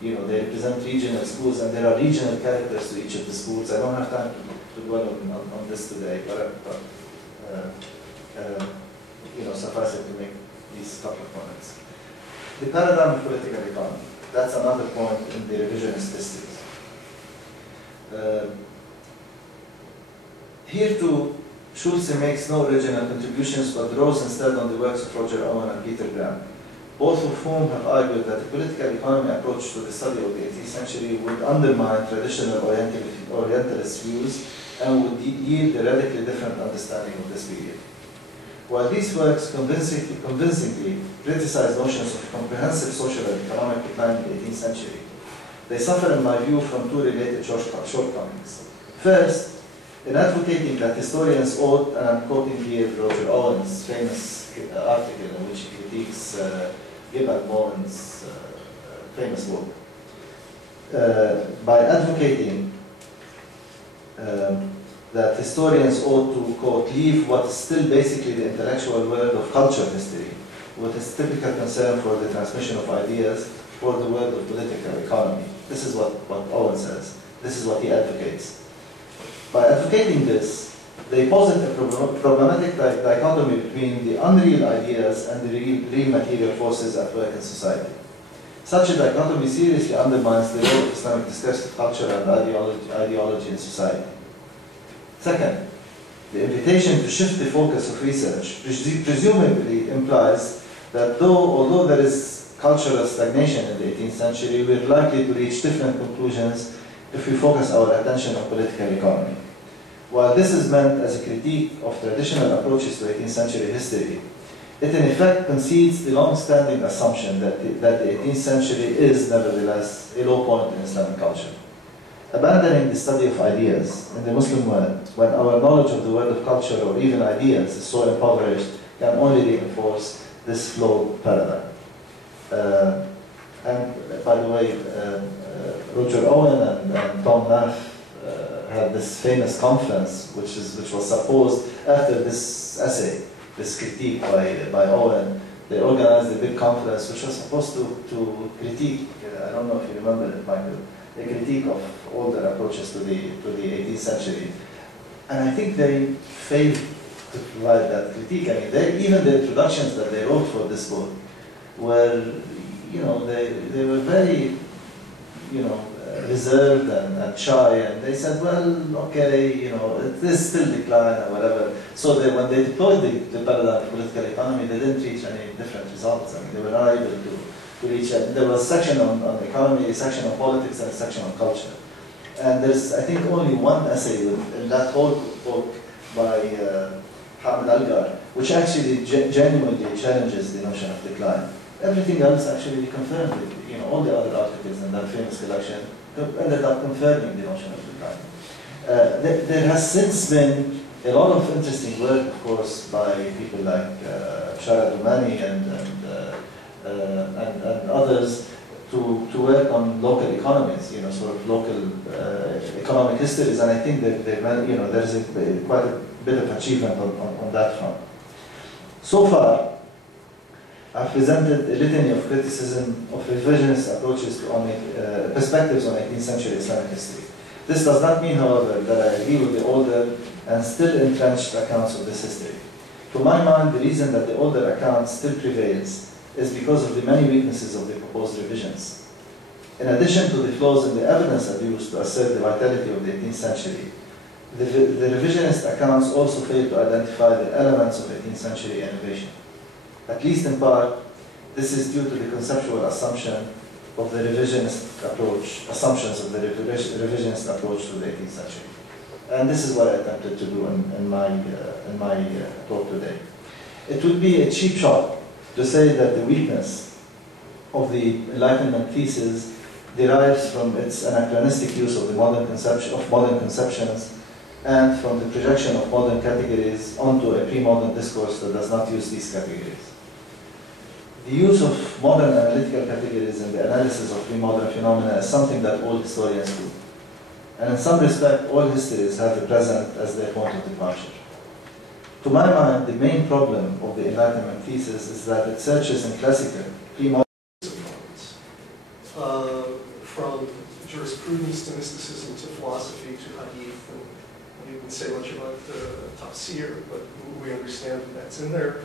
They represent regional schools, and there are regional characters to each of the schools. I don't have time to dwell on this today, but suffice it to make these couple of comments. The paradigm of political economy, that's another point in the revisionist thesis. Here too, Schulze makes no original contributions, but draws instead on the works of Roger Owen and Peter Graham, both of whom have argued that the political economy approach to the study of the 18th century would undermine traditional Orientalist views and would yield a radically different understanding of this period. While these works convincingly criticize notions of comprehensive social and economic decline in the 18th century, they suffer, in my view, from two related shortcomings. First, in advocating that historians ought, and I'm quoting here Roger Owen's famous article in which he critiques Gibbon Bowen's famous book, by advocating that historians ought to, quote, leave what is still basically the intellectual world of culture history, with its typical concern for the transmission of ideas, for the world of political economy. This is what Owen says. This is what he advocates. By advocating this, they posit a problematic dichotomy between the unreal ideas and the real material forces at work in society. Such a dichotomy seriously undermines the role of Islamic discursive culture and ideology in society. Second, the invitation to shift the focus of research presumably implies that although there is cultural stagnation in the 18th century, we are likely to reach different conclusions if we focus our attention on political economy. While this is meant as a critique of traditional approaches to 18th century history, it in effect concedes the long-standing assumption that the 18th century is nevertheless a low point in Islamic culture. Abandoning the study of ideas in the Muslim world, when our knowledge of the world of culture or even ideas is so impoverished, can only reinforce this flawed paradigm. And by the way, Roger Owen and Tom Naff had this famous conference, which was supposed after this essay, this critique by Owen. They organized a big conference which was supposed to critique. I don't know if you remember it, Michael. A critique of older approaches to the 18th century, and I think they failed to provide that critique. I mean, even the introductions that they wrote for this book were, they were very, reserved and shy, and they said, well, okay, it is still decline or whatever. So when they deployed the paradigm of political economy, they didn't reach any different results. I mean, they were not able to reach it. There was a section on economy, a section on politics, and a section on culture. And there's, I think, only one essay in that whole book by Ahmad Algar, which actually genuinely challenges the notion of decline. Everything else actually confirmed it. All the other articles in that famous collection ended up confirming the notion of decline. There has since been a lot of interesting work, of course, by people like Shara Dumani and others to work on local economies, sort of local economic histories, and I think that there's quite a bit of achievement on that front. So far, I've presented a litany of criticism of revisionist approaches to perspectives on 18th century Islamic history. This does not mean, however, that I agree with the older and still entrenched accounts of this history. To my mind, the reason that the older account still prevails is because of the many weaknesses of the proposed revisions. In addition to the flaws in the evidence adduced to assert the vitality of the 18th century, the revisionist accounts also fail to identify the elements of 18th century innovation. At least in part, this is due to the conceptual assumption of the revisionist approach, assumptions of the revisionist approach to the 18th century. And this is what I attempted to do in my talk today. It would be a cheap shot to say that the weakness of the Enlightenment thesis derives from its anachronistic use of the modern conceptions and from the projection of modern categories onto a pre-modern discourse that does not use these categories. The use of modern analytical categories in the analysis of pre-modern phenomena is something that all historians do. And in some respect, all histories have the present as their point of departure. To my mind, the main problem of the Enlightenment thesis is that it searches in classical, pre-modern from jurisprudence to mysticism to philosophy to hadith, and you can say much about tafsir, but we understand that that's in there.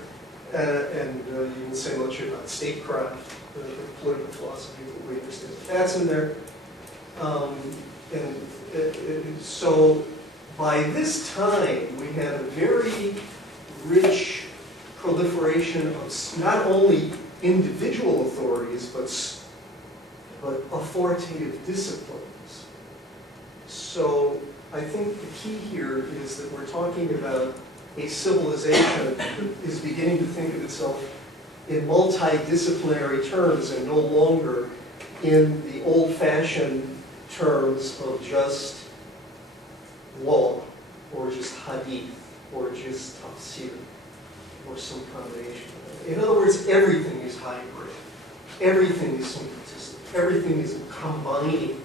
And you can say much about statecraft, the political philosophy, but we understand that that's in there. So by this time, we had a very rich proliferation of not only individual authorities, but authoritative disciplines. So I think the key here is that we're talking about a civilization that is beginning to think of itself in multidisciplinary terms and no longer in the old-fashioned terms of just law, or just hadith, or just tafsir, or some combination of that. In other words, everything is hybrid. Everything is syncretistic. Everything is combining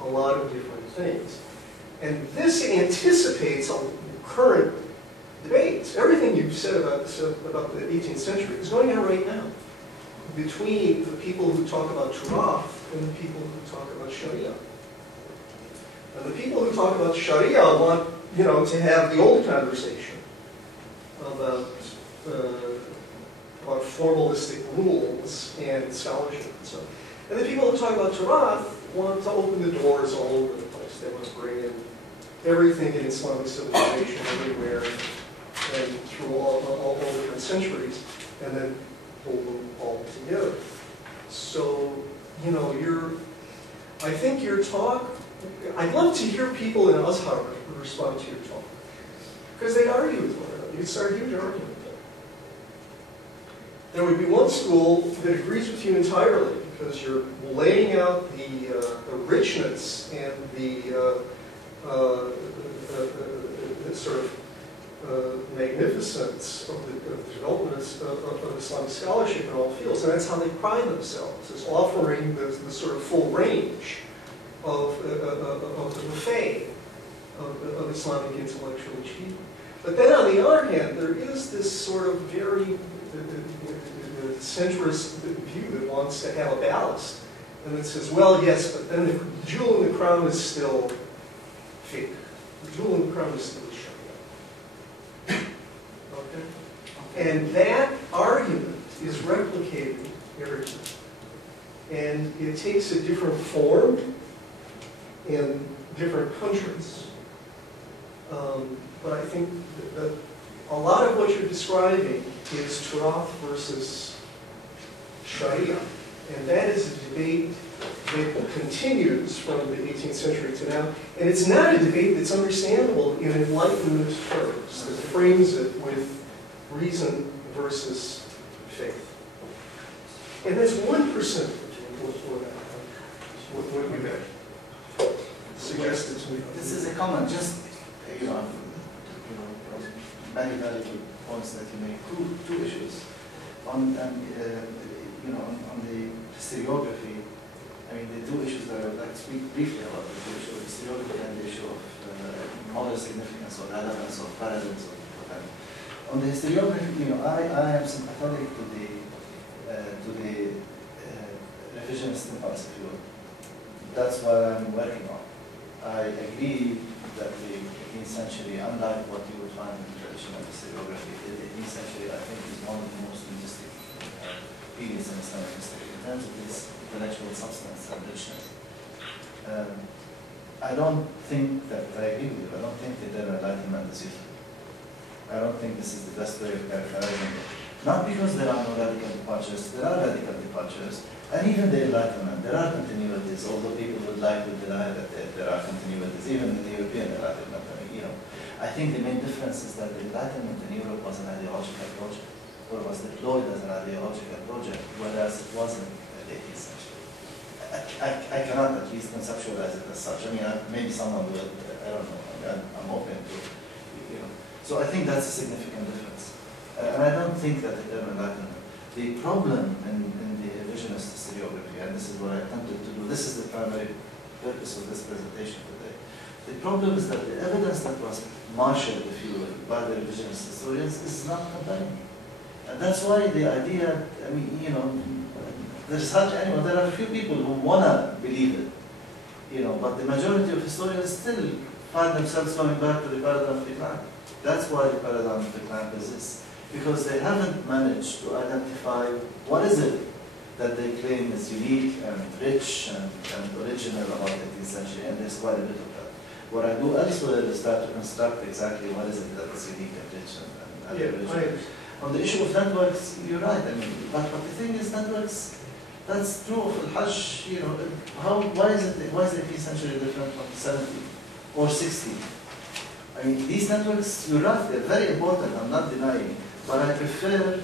a lot of different things. And this anticipates current debates. Everything you've said about the 18th century is going on right now between the people who talk about Turath and the people who talk about Sharia. And the people who talk about Sharia want, to have the old conversation about formalistic rules and scholarship and so on. And the people who talk about Turath want to open the doors all over the place. They want to bring in everything in Islamic civilization everywhere and through all different centuries, and then hold them all together. So, I think your talk I'd love to hear people in Azhar respond to your talk, because they argue with one another. It's our huge argument. There would be one school that agrees with you entirely, because you're laying out the richness and the sort of magnificence of the development of Islamic scholarship in all fields, and that's how they pride themselves, is offering the sort of full range of the buffet of Islamic intellectual achievement. But then on the other hand, there is this sort of very centrist view that wants to have a ballast, and that says, well, yes, but then the jewel in the crown is still fake. The jewel in the crown is still Sharia. Okay? And that argument is replicated everywhere. And it takes a different form in different countries. But I think that a lot of what you're describing is Turath versus Sharia. And that is a debate that continues from the 18th century to now. And it's not a debate that's understandable in Enlightenment terms, that frames it with reason versus faith. And that's 1% of what you have suggested to me. This is a comment, just, many valuable points that you make. Two issues. On the historiography, I mean, the two issues that I would like to speak briefly about, the issue of historiography and the issue of moral significance or relevance or paradigms or whatever. On the historiography, I am sympathetic to the revisionist impulse view. That's what I'm working on. I agree that the 18th century, unlike what you would find in the traditional historiography, the 18th century, I think, is one of the most linguistic periods in Islamic history in terms of this intellectual substance and richness. I don't think that, I agree with you, I don't think that the Enlightenment is useful. I don't think this is the best way of characterizing it. Not because there are no radical departures, there are radical departures, and even the Enlightenment, there are continuities, although people would like to deny that there are continuities, even in the European Enlightenment. I think the main difference is that the Enlightenment in Europe was an ideological project, or was deployed as an ideological project, whereas it wasn't in the 18th century. I cannot at least conceptualize it as such. I mean, maybe someone will, I don't know, I'm open to, So I think that's a significant difference. And I don't think that the term Enlightenment, the problem in the revisionist historiography, and this is what I attempted to do, this is the primary purpose of this presentation today. The problem is that the evidence that was marshaled, if you will, by the revisionist historians is not compelling. And that's why the idea, I mean, there's hardly anyone, there are a few people who want to believe it, but the majority of historians still find themselves going back to the paradigm of decline. That's why the paradigm of decline persists, because they haven't managed to identify what is it that they claim is unique and rich and original about the 18th century, and there's quite a bit of that. What I do elsewhere is start to construct exactly what is it that is unique and rich and original. On the issue of networks, you're right. I mean, but the thing is, networks. That's true of Al-Hajj. Why is the 18th century different from the 17th or 16th? I mean, these networks, you're right. They're very important. I'm not denying, but I prefer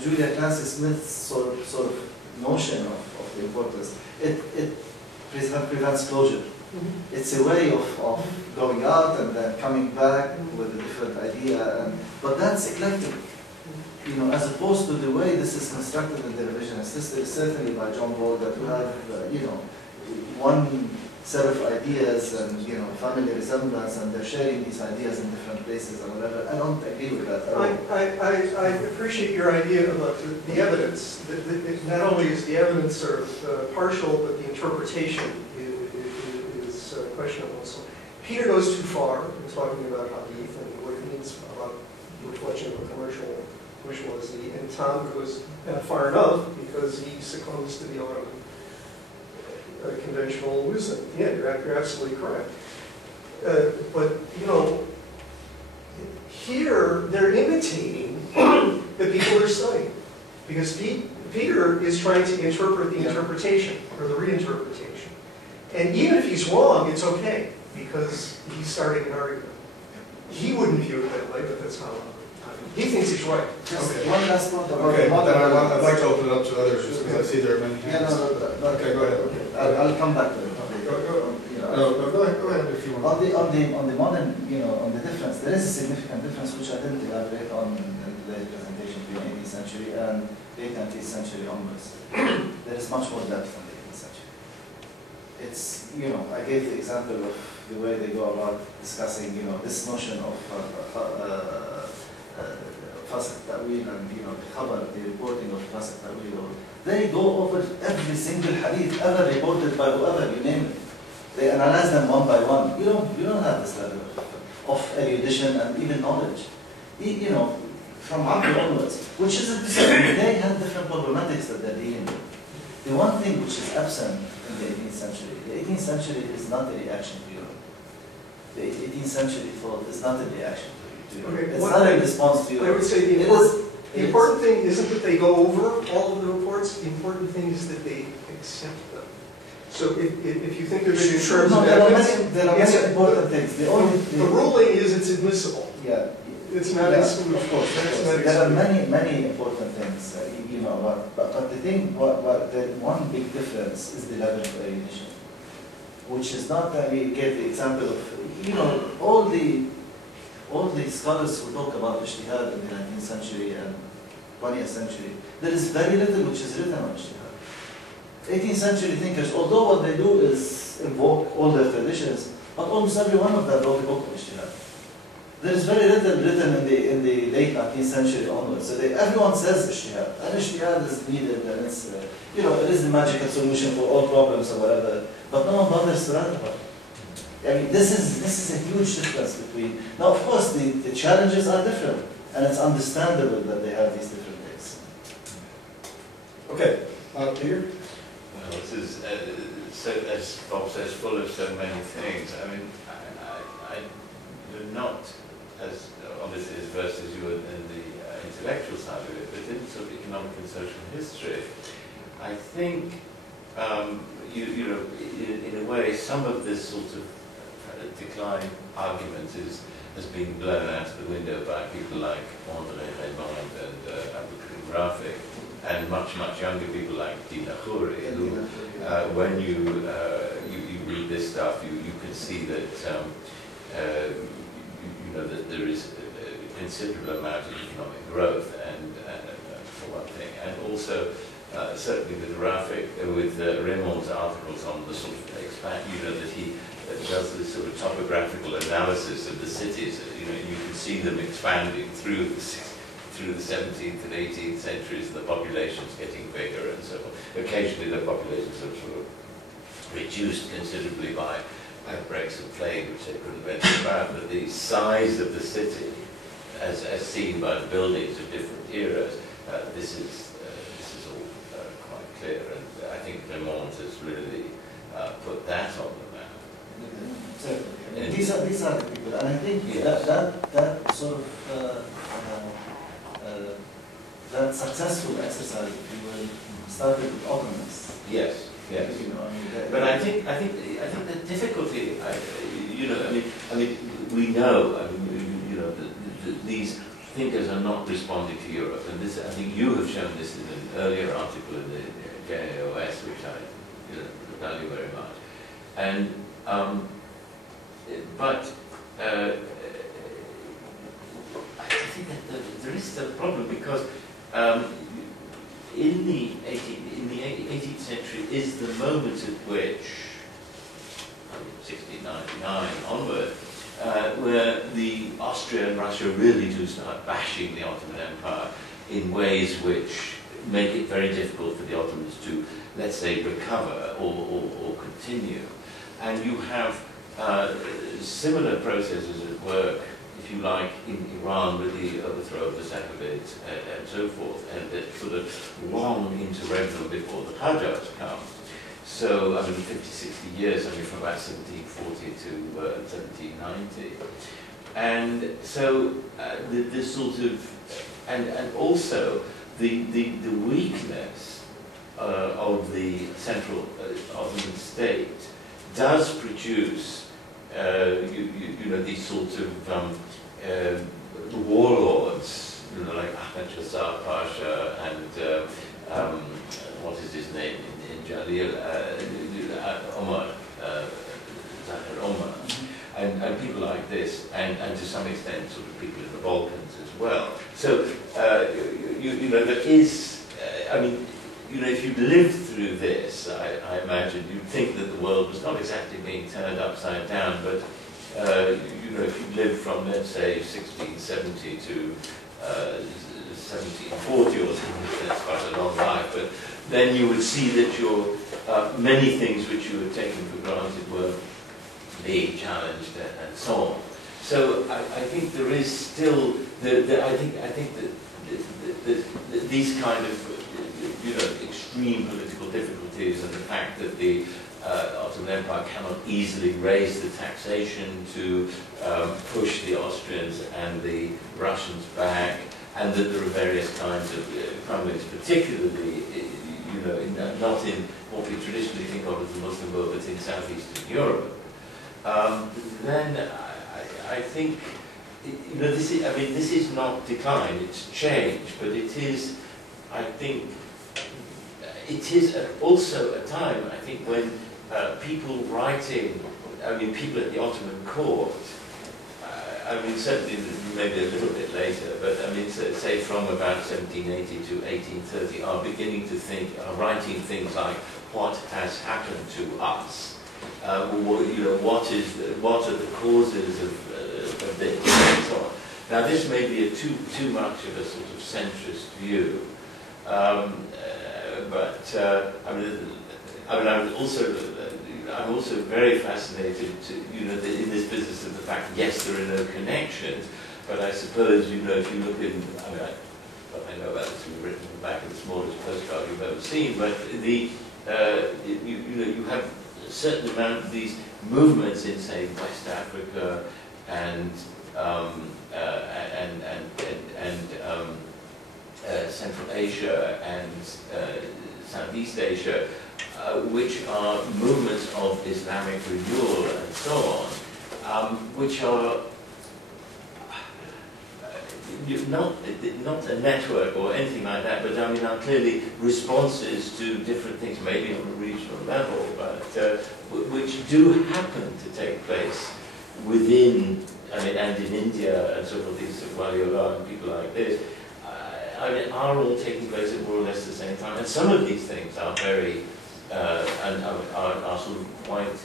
Julia Clancy-Smith's sort of notion of the importance. It prevents closure. It's a way of going out and then coming back with a different idea, but that's eclectic. As opposed to the way this is constructed in the revisionist history, certainly by John Ball, that we have, one set of ideas and, family resemblance, and they're sharing these ideas in different places and whatever. I don't agree with that at all. I appreciate your idea about the evidence. Not only is the evidence sort of partial, but the interpretation is questionable. So Peter goes too far in talking about hadith and what it means about the reflection of a commerciality, and Tom goes far enough because he succumbs to the Ottoman conventional wisdom. Yeah, you're absolutely correct. But here they're imitating the people they're studying, because Peter is trying to interpret the interpretation or the reinterpretation, And even if he's wrong, it's okay, because he's starting an argument. He wouldn't view it that way, but that's how he thinks he's right. Okay. One last point about Okay, the modern. then I'd like to open it up to others, because I see there are many Yeah, hands. no, Okay, go ahead. I'll come back to it. You know, Go ahead if you want. on the modern, on the difference, there is a significant difference which I didn't elaborate on in today's presentation between 18th century and late 19th century onwards. There is much more depth in the 18th century. It's, I gave the example of the way they go about discussing, this notion of fasq ta'wil and, the khabar, the reporting of fasq ta'wil. They go over every single hadith ever reported by whoever, you name it. They analyze them one by one. You don't have this level of erudition and even knowledge. From Abdul onwards, which is a discipline. They had different problematics that they're dealing with. The one thing which is absent in the 18th century, the 18th century is not a reaction to Europe. The 18th century thought is not a reaction to Europe. Okay, It's not a response to I Europe. would say the important thing isn't that they go over all of the reports, the important thing is that they accept them. So if you think there's in terms No, of there are evidence, many important things. the ruling is it's admissible. Yeah. It's not Yeah, exclusive. of course. There are many important things, but the thing, the one big difference is the level of erudition, which is not, we gave the example of, all the scholars who talk about ijtihad in the 19th century and 20th century, there is very little which is written on ijtihad. 18th century thinkers, although what they do is invoke all their traditions, but almost every one of them wrote a book on ijtihad. There is very little written in the late 19th century onwards. So everyone says ijtihad, and ijtihad is needed, and it's it is the magical solution for all problems or whatever. But no one bothers to write about it. I mean, this is a huge difference between. Now, of course, the challenges are different, and it's understandable that they have these different things. Okay, Peter? Well, this is, as Bob says, full of so many things. I mean, I do not, as obviously as versed as you in the intellectual side of it, but in sort of economic and social history, I think, in a way, some of this sort of decline argument has been blown out of the window by people like André Raymond and Abu Rafiq, and much younger people like Dina Khoury, who, when you read this stuff, you can see that that there is a considerable amount of economic growth, and for one thing, and also certainly with Rafiq, with Raymond's articles on the sort of expansion, that he does this sort of topographical analysis of the cities. You can see them expanding through the 17th and 18th centuries, the population's getting bigger and so on. Occasionally the populations are sort of reduced considerably by outbreaks of plague, which they couldn't venture about, but the size of the city, as seen by the buildings of different eras, this is all quite clear, and I think Raymond has really put that on the map. Certainly. These are the people, and I think yes. that sort of that successful exercise, if you will, started with Ottomans. Yes, yes. But I think the difficulty, we know, that these thinkers are not responding to Europe, and this, I think you have shown this in an earlier article in the JAOS, which I value very much. And I think that there is still a problem, because in the 18th century is the moment at which, 1699 onward, where the Austria and Russia really do start bashing the Ottoman Empire in ways which make it very difficult for the Ottomans to, let's say, recover or continue. And you have similar processes at work, if you like, in Iran with the overthrow of the Safavids and so forth, and that sort of long interregnum before the Qajars come. So, 50, 60 years, from about 1740 to 1790. And so, this sort of, and also the weakness of the central Ottoman state does produce, you know, these sorts of warlords, you know, like Ahmad Pasha and what is his name in Jalil, Omar, and people like this, and to some extent sort of people in the Balkans as well. So, you know, there is, I mean, you know, if you lived through this, I imagine you'd think that the world was not exactly being turned upside down, but, you know, if you lived from, let's say, 1670 to 1740 or something, that's quite a long life, but then you would see that your many things which you had taken for granted were being challenged and so on. So I think there is still, I think that these kind of, you know, extreme political difficulties and the fact that the Ottoman Empire cannot easily raise the taxation to push the Austrians and the Russians back, and that there are various kinds of crumblings, particularly, you know, not in what we traditionally think of as the Muslim world, but in Southeastern Europe. Then I think, you know, this is, I mean, this is not decline, it's change, but it is, I think, it is also a time, I think, when people writing, I mean, people at the Ottoman court, I mean, certainly maybe a little bit later, but I mean, say from about 1780 to 1830, are beginning to think, are writing things like, what has happened to us? You know, what are the causes of this, and so on. Now, this may be too much of a sort of centrist view, but I'm also very fascinated to, you know, in this business of the fact, yes, there are no connections, but I suppose, you know, if you look in, I mean, what I know about this, we've written in the back of the smallest postcard you've ever seen, but the, you know, you have a certain amount of these movements in, say, West Africa and Central Asia and Southeast Asia, which are movements of Islamic renewal and so on, which are not a network or anything like that, but I mean are clearly responses to different things, maybe on a regional level, but which do happen to take place within, I mean, and in India and so forth, these Waliullah and people like this, I mean, are all taking place at more or less the same time. And some of these things are very, and are sort of quite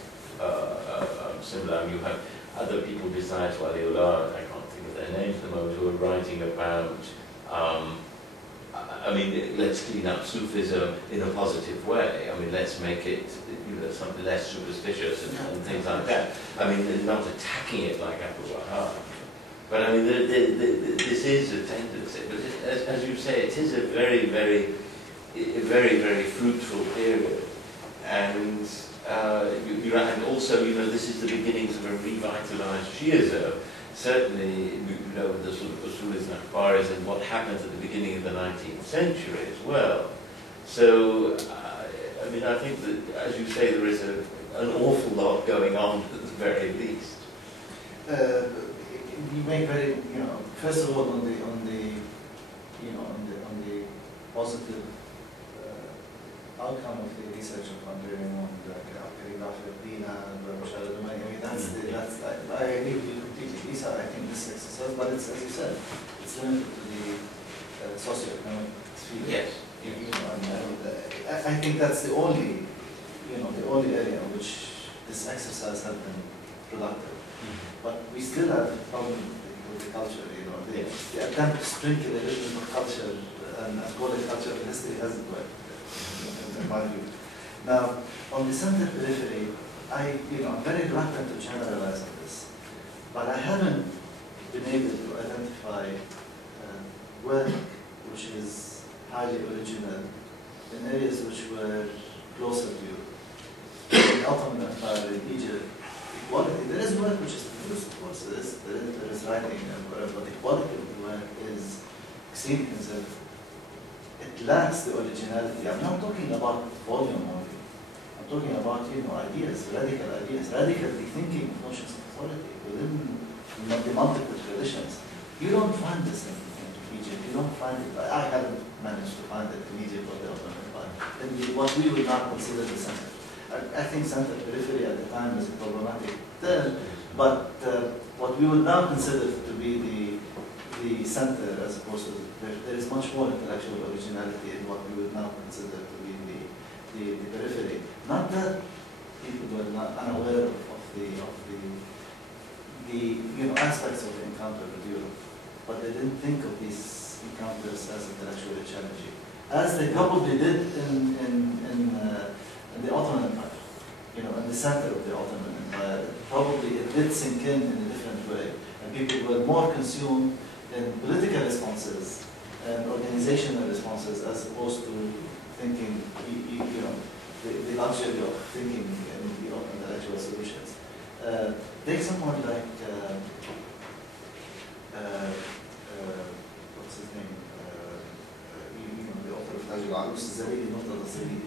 similar. You have other people besides Waliullah, I can't think of their names at the moment, who are writing about, I mean, let's clean up Sufism in a positive way. I mean, let's make it, you know, something less superstitious and things like that. I mean, they're not attacking it like Abu Wahab. But I mean, this is a tendency. But as you say, it is a very, very fruitful period. And and also, you know, this is the beginnings of a revitalized Shiism. Certainly, you know, the sort of Usulis and Akbaris and what happened at the beginning of the 19th century as well. So, I mean, I think that, as you say, there is an awful lot going on at the very least. You make very, you know, first of all, on the positive outcome of the research of Andre Raymond, I agree with you completely. These are, I think, this exercise, but it's, as you said, it's limited to the socioeconomic sphere. Yes. You know, and I think that's the only, you know, the only area in which this exercise has been productive. But we still have a problem with the culture, you know. The attempt to sprinkle a little bit of culture and call it culture of history hasn't worked, in my view. Now, on the center periphery, I'm very reluctant to generalize on this, but I haven't been able to identify work which is highly original in areas which were closer to Europe. The Ottoman Empire, in Egypt, equality, there is work which is produced, of course, there is writing and whatever, but the quality of the work is extremely conservative. It lacks the originality. I'm not talking about volume only. I'm talking about, ideas, radically thinking notions of authority within the multiple traditions. You don't find this in Egypt. You don't find it. I haven't managed to find it in Egypt or the Ottoman Empire. And what we would not consider the center. I think center periphery at the time is a problematic term, but what we would now consider to be the center, as opposed to there is much more intellectual originality in what we would now consider to be the periphery. Not that people were not unaware of the aspects of the encounter with Europe, but they didn't think of these encounters as intellectually challenging, as they probably did in the Ottoman Empire, in the center of the Ottoman Empire. Probably it did sink in a different way, and people were more consumed in political responses and organizational responses as opposed to thinking, the luxury of thinking in intellectual solutions. Take someone like, what's his name? The author of Taj al-Arus, Zaridi, Murtada Zaridi,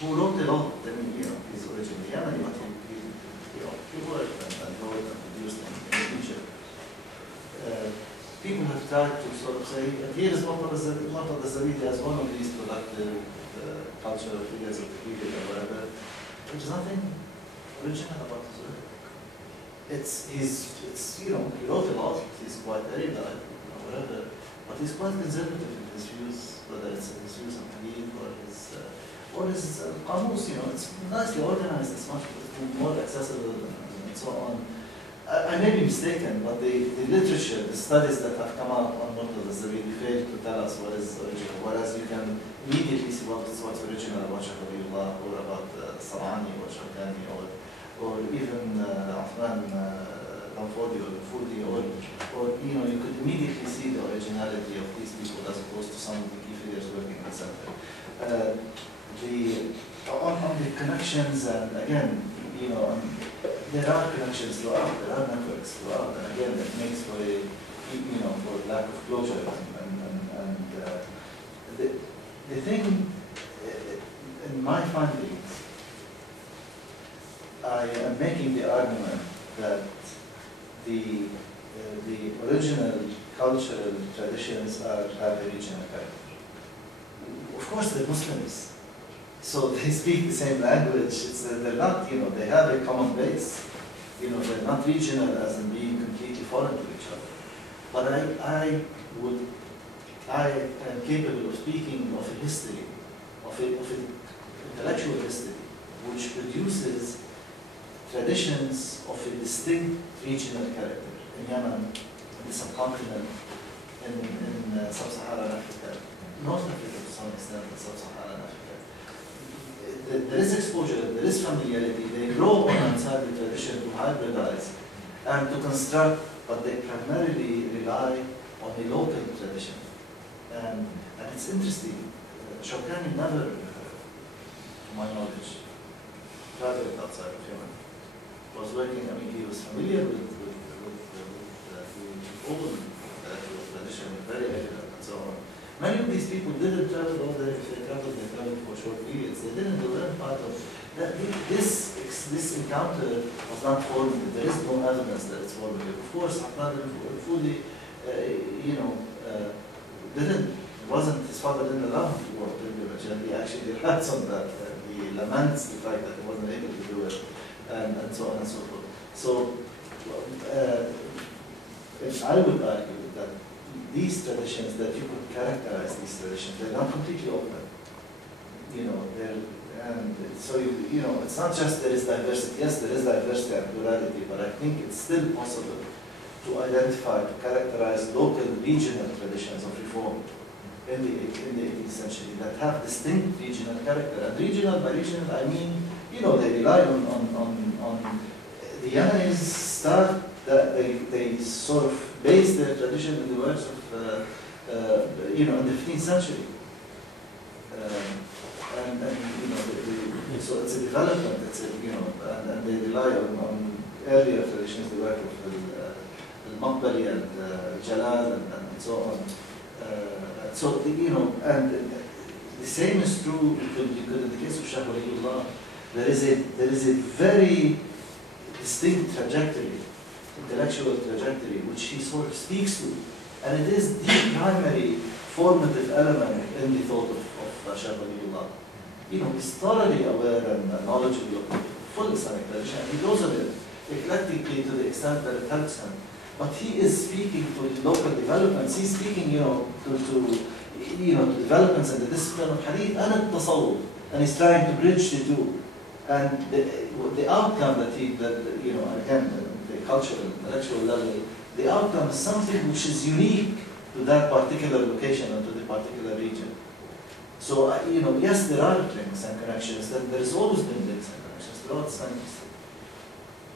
who wrote a lot. He's originally Yemeni, but he worked and wrote and produced in Egypt. People have tried to sort of say, and here is Murtada Zaridi as one of these productive cultural figures of the period or whatever. There's nothing original about his work. He wrote a lot. He's quite erudite, whatever, but he's quite conservative in his views, whether it's his views on hadith or his qamus. It's nicely organized. It's much more accessible and so on. I may be mistaken, but the literature, the studies that have come out on Murtada Zaridi fail to tell us what is original, whereas you can immediately see what's original about Shahwaliyullah or about Sabani or Shawkani or even Uthman Danfodi or Fudi, or you could immediately see the originality of these people as opposed to some of the key figures working in the center. On the connections, and again, there are connections throughout, there are networks throughout, and again, it makes for for lack of closure. And the thing, in my findings, I am making the argument that the original cultural traditions have a regional character. Of course, they're Muslims, so they speak the same language. They're not, they have a common base. They're not regional as in being completely foreign to each other. But I am capable of speaking of a history, of an intellectual history, which produces traditions of a distinct regional character in Yemen, in the subcontinent, in sub-Saharan Africa, North Africa to some extent, in sub-Saharan Africa. There is exposure, there is familiarity, they grow on inside the tradition to hybridize and to construct, but they primarily rely on a local tradition. And it's interesting, Shawkani never, to my knowledge, traveled outside of Yemen. Was working, he was familiar with the old tradition, very evident and so on. Many of these people didn't travel all there. If they traveled for short periods. They didn't learn part of that. This encounter was not formative. There is no evidence that it's formative. Of course, Ahmad Fudi, his father didn't allow him to go on pilgrimage, and he actually relies on that. He laments the fact that he wasn't able to do it, and so on and so forth. So, I would argue that these traditions, that you could characterize these traditions, they're not completely open. It's not just there is diversity. Yes, there is diversity and plurality, but I think it's still possible to identify, to characterize local, regional traditions of reform in the 18th century that have distinct regional character. And regional, by regional, I mean, they rely on the Yemenis start, they sort of base their tradition in the works of, in the 15th century. So it's a development, and they rely on earlier traditions, the work of al-Maqbali and Jalal and so on. And the same is true, you could in the case of Shah Waliullah, there is a very distinct trajectory, intellectual trajectory, which he sort of speaks to, and it is the primary formative element in the thought of Shah Waliullah. You know, he's thoroughly aware and knowledgeable of the full Islamic tradition, and he goes on it eclectically to the extent that it helps him. But he is speaking to the local developments. He's speaking, to developments in the discipline of hadith and at tasawwuf, and he's trying to bridge the two. And the outcome again, the cultural, intellectual level, the outcome is something which is unique to that particular location and to the particular region. So, yes, there are links and connections. There has always been links and connections throughout Islamic history.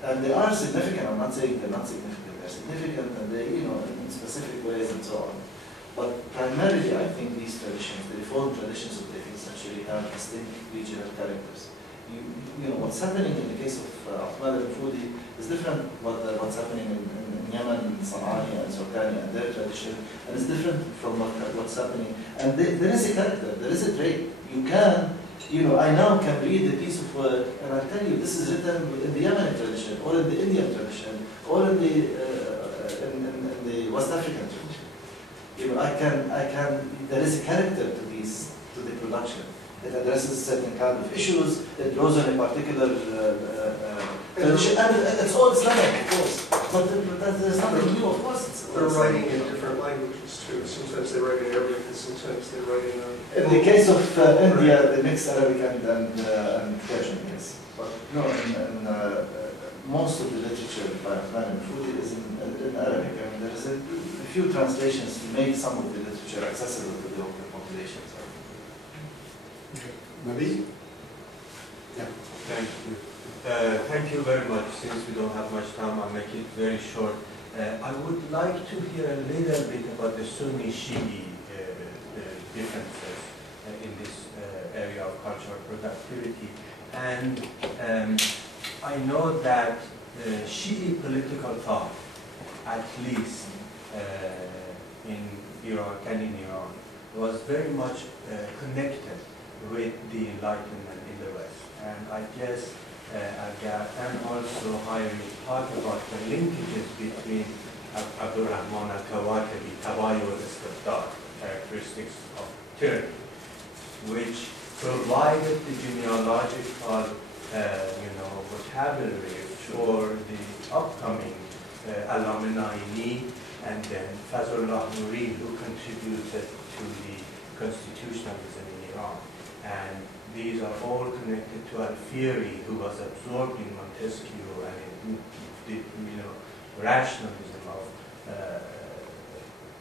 And they are significant. I'm not saying they're not significant. They're significant, and they, in specific ways and so on. But primarily, I think these traditions, the reformed traditions of the 18th century, have distinct regional characters. What's happening in the case of Ahmad al-Fudi is different what's happening in Yemen, Sana'a, and Surkani, and their tradition, and it's different from what's happening. And there is a character, there is a trait. You can, I now can read a piece of work, and I tell you, this is written in the Yemeni tradition, or in the Indian tradition, or in the West African tradition. There is a character to the production. It addresses certain kind of issues, it draws on a particular tradition, and it's all Islamic, of course. But there's nothing new, of course. They're writing in different languages too. Sometimes they write in Arabic, and sometimes they write in... In the case of India, they mix Arabic and Persian, yes. But no, in most of the literature by Ahmad al-Fudi is in Arabic. I mean, there is a few translations to make some of the literature accessible to the local population. Nabi? Yeah. Thank you. Thank you very much. Since we don't have much time, I'll make it very short. I would like to hear a little bit about the Sunni-Shi'i differences in this area of cultural productivity. And I know that Shi'i political thought, at least in Iraq and in Iran, was very much connected with the Enlightenment in the West. And I guess and also Hayami talked about the linkages between Abdul Rahman al-Kawakabi, Tabayur al-Istibdad, characteristics of tyranny, which provided the genealogical vocabulary for the upcoming Al-Aminaini and then Fazlullah Nuri, who contributed to the constitutionalism in Iran. And these are all connected to Alfieri, who was absorbed in Montesquieu and in the rationalism of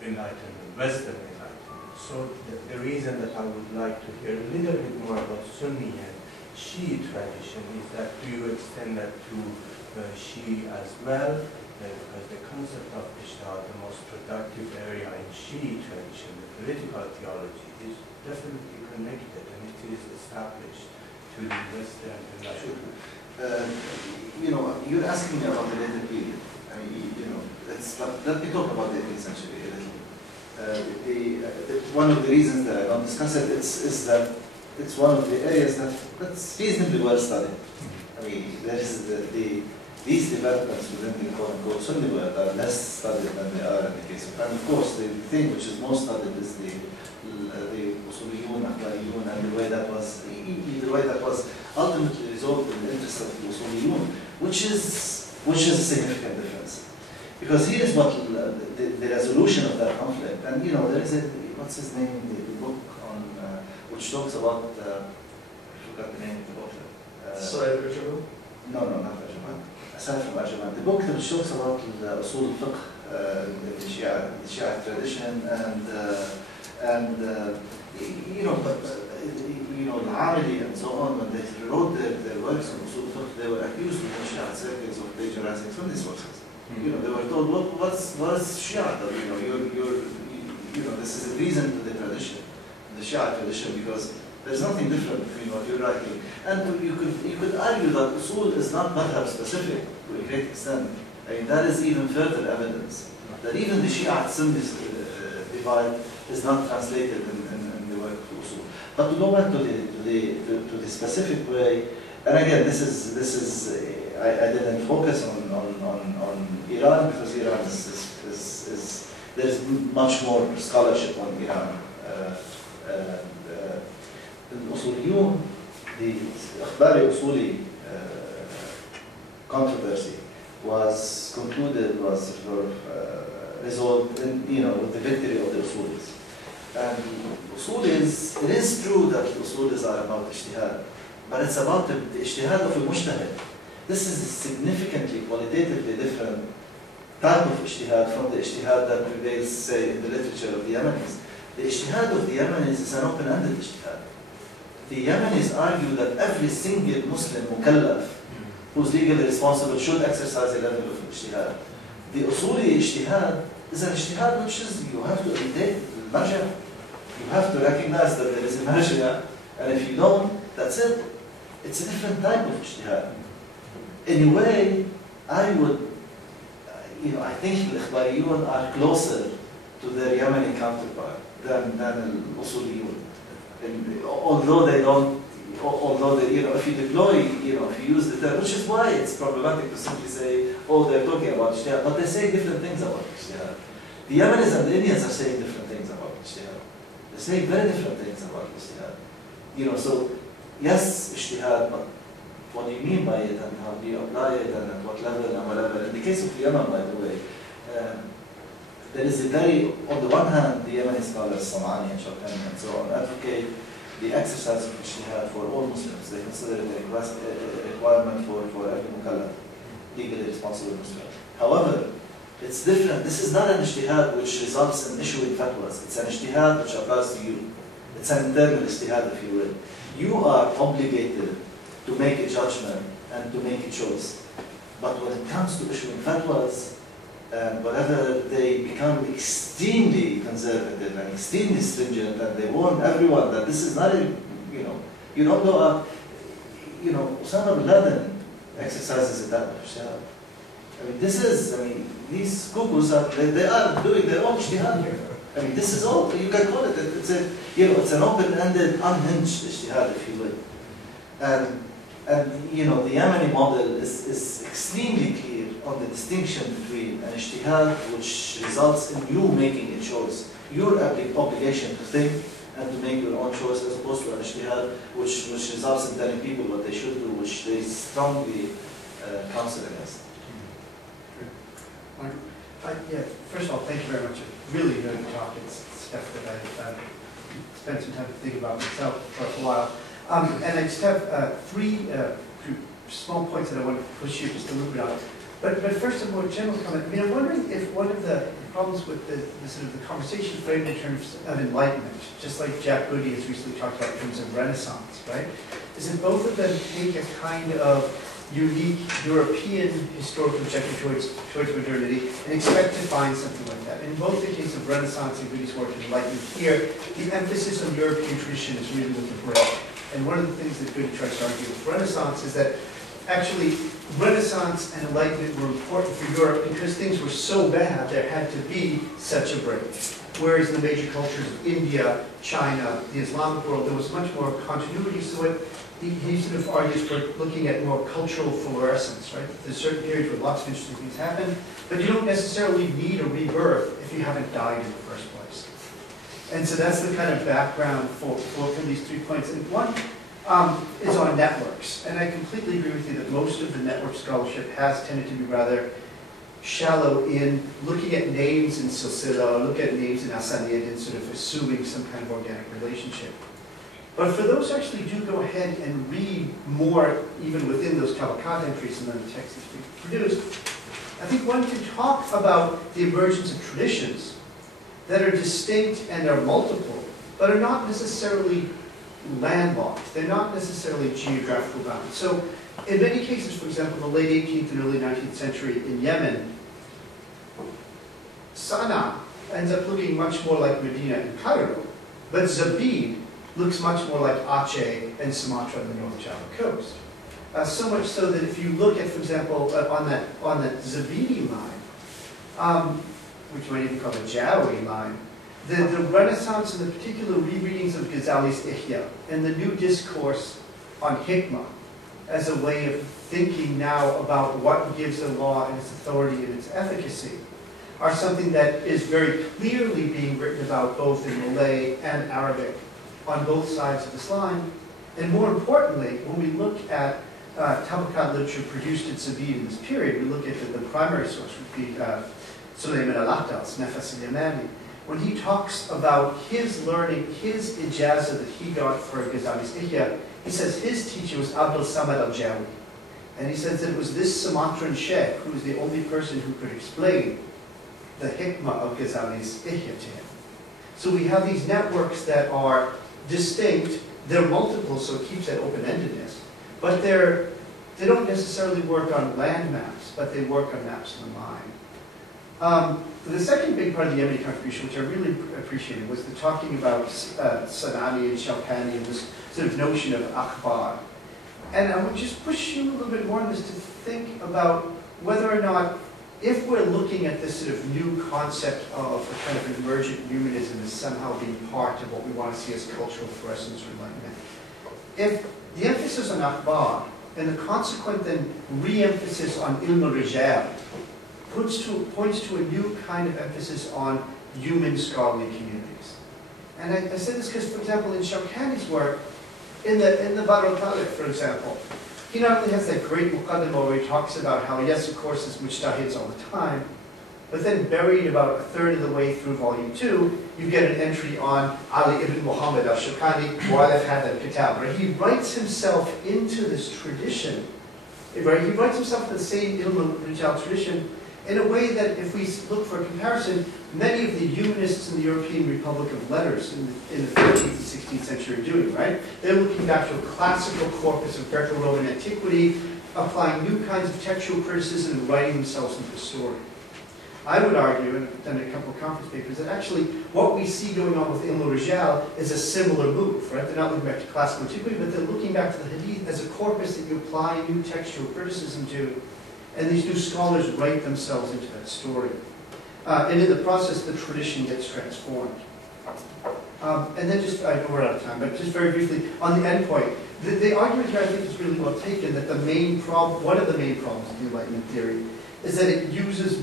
Enlightenment, Western Enlightenment. So the reason that I would like to hear a little bit more about Sunni and Shi'i tradition is that do you extend that to Shi'i as well? Because the concept of ijtihad, the most productive area in Shi'i tradition, the political theology, is definitely connected and it is established to the Western Enlightenment. You're asking me about the later period. Let me talk about the 18th century a little. One of the reasons that I don't discuss it is that it's one of the areas that's reasonably well studied. I mean, there is these developments within the quote-unquote Sunni world are less studied than they are in the case of, and of course, the thing which is most studied is the Usuliyun, Akhlaqiyun, and the way that was ultimately resolved in the interest of the Usuliyun, which is a significant difference. Because here is what the resolution of that conflict, and there is what's his name, the book on which talks about I forgot the name of the author. Sayyid Ajmal? No, not Ajmal. Aside from Ajmal, the book which talks about the Usul al-Fiqh, the Shia tradition, and the Amili and so on, when they wrote their works on Usul al-Fiqh, they were accused in Shia circles of plagiarizing Sunni sources. They were told, what is Shia? This is a reason to the tradition, the Shia tradition, because there's nothing different between what you're writing. And you could argue that Usul is not madhab specific to a great extent. I mean, that is even further evidence that even the Shia Sunni divide is not translated in the work of Usul. But to go back to the specific way, And again, this is I didn't focus on Iran because Iran is there's much more scholarship on Iran. الأصوليون, the إخباري أصولي controversy was concluded, was sort of resolved in, with the victory of the Usulis. And Usulis, it is true that the Usulis are about ijtihad, but it's about the ijtihad of a mujtahid. This is a significantly, qualitatively different type of ijtihad from the ijtihad that prevails, say, in the literature of the Yemenis. The ijtihad of the Yemenis is an open-ended ijtihad. The Yemenis argue that every single Muslim mukallaf who's legally responsible should exercise a level of ijtihad. The Usuli ijtihad is an ijtihad which is, you have to imitate al-marja. You have to recognize that there is a marja, and if you don't, that's it. It's a different type of ijtihad. In a way, I would, I think al-Ikhbariyun are closer to their Yemeni counterpart than al-Usuliyun. Although they don't, if you deploy, if you use the term, which is why it's problematic to simply say, oh, they're talking about ijtihad, but they say different things about ijtihad. The Yemenis and the Indians are saying different things about ijtihad. They say very different things about ijtihad. So, yes, ijtihad, but what do you mean by it, and how do you apply it, and at what level, and whatever. In the case of Yemen, by the way, there is a very, on the one hand, the Yemeni scholars, Sam'ani and Shawkani and so on, advocate the exercise of ijtihad for all Muslims. They consider it a requirement for every mukallaf, legally responsible Muslim. However, it's different. This is not an ijtihad which results in issuing fatwas. It's an ijtihad which applies to you. It's an internal ijtihad, if you will. You are obligated to make a judgment and to make a choice. But when it comes to issuing fatwas, whenever they become extremely conservative and extremely stringent, and they warn everyone that this is not a, you don't go up, Osama bin Laden exercises a type of ijtihad. These cuckoos they are doing their own ijtihad here. This is all, you can call it, it's an open-ended, unhinged ijtihad, if you will. And the Yemeni model is extremely clear on the distinction between an ijtihad which results in you making a choice, your obligation to think and to make your own choice, as opposed to an ijtihad which results in telling people what they should do, which they strongly counsel against. Yeah, first of all, thank you very much. Really good talk. It's stuff that I've spent some time to think about myself for a while. And I just have three small points that I want to push you just a little bit on. But first, a more general comment. I'm wondering if one of the problems with the sort of the conversation framed in terms of enlightenment, just like Jack Goody has recently talked about in terms of Renaissance, right, is that both of them take a kind of unique European historical objective towards modernity and expect to find something like that. In both the case of Renaissance and Goody's work in Enlightenment here, the emphasis on European tradition is really what the break. And one of the things that Goody tries to argue with Renaissance is that actually Renaissance and Enlightenment were important for Europe because things were so bad there had to be such a break. Whereas in the major cultures of India, China, the Islamic world, there was much more continuity. So he sort of argues for looking at more cultural fluorescence, right? There's certain periods where lots of interesting things happen, but you don't necessarily need a rebirth if you haven't died in the first place. And so that's the kind of background for these 3 points. And one is on networks. And I completely agree with you that most of the network scholarship has tended to be rather shallow in looking at names in silsila, look at names in asanid, and sort of assuming some kind of organic relationship. But for those who actually do go ahead and read more, even within those Tabaqat entries and then the texts that we produced, I think one can talk about the emergence of traditions that are distinct and are multiple, but are not necessarily landlocked. They're not necessarily geographical bound. So in many cases, for example, in the late 18th and early 19th century in Yemen, Sana'a ends up looking much more like Medina and Cairo, but Zabid looks much more like Aceh and Sumatra and the North Java coast. So much so that if you look at, for example, on that Zabidi line, which you might even call the Jawi line, the Renaissance and the particular rereadings of Ghazali's Ihya and the new discourse on Hikmah as a way of thinking now about what gives a law its authority and its efficacy are something that is very clearly being written about both in Malay and Arabic on both sides of this line. And more importantly, when we look at Tabakat literature produced in Seville in this period, we look at the primary source would be Sulaiman al-Aqdal's Nafas al-Yamani. When he talks about his learning, his ijazah that he got for Ghazali's Ihya, he says his teacher was Abdul Samad al-Jawi. And he says that it was this Sumatran sheikh who was the only person who could explain the hikmah of Ghazali's Ihya to him. So we have these networks that are distinct, they're multiple, so it keeps that open-endedness, but they don't necessarily work on land maps, but they work on maps of the mind. The second big part of the Yemeni contribution, which I really appreciated, was the talking about Sanani and Shawkani and this sort of notion of akhbar. And I would just push you a little bit more on this to think about whether or not, if we're looking at this sort of new concept of a kind of an emergent humanism as somehow being part of what we want to see as cultural fluorescence or enlightenment, if the emphasis on akhbar and the consequent then re-emphasis on ilm al-rijal points to a new kind of emphasis on human scholarly communities. And I say this because, for example, in Shawkani's work, in the Badr al-Talib, for example, he not only has that great muqaddimah where he talks about how, yes, of course, there's mujtahids all the time, but then buried about a third of the way through volume 2, you get an entry on Ali ibn Muhammad al-Shawkani, Mu'alaf Hadha al-Kitab, where he writes himself into this tradition, right? He writes himself into the same ilm al-rijal tradition in a way that, if we look for a comparison, many of the humanists in the European Republic of Letters in the 15th and 16th century are doing, right? They're looking back to a classical corpus of Greco-Roman antiquity, applying new kinds of textual criticism and writing themselves into the story. I would argue, and I've done a couple of conference papers, that actually what we see going on with Ilm al-Rijal is a similar move, right? They're not looking back to classical antiquity, but they're looking back to the Hadith as a corpus that you apply new textual criticism to, and these new scholars write themselves into that story. And in the process, the tradition gets transformed. And then just, I know we're out of time, but just very briefly, on the endpoint, the argument here I think is really well taken, that the main problem, one of the main problems of the Enlightenment theory is that it uses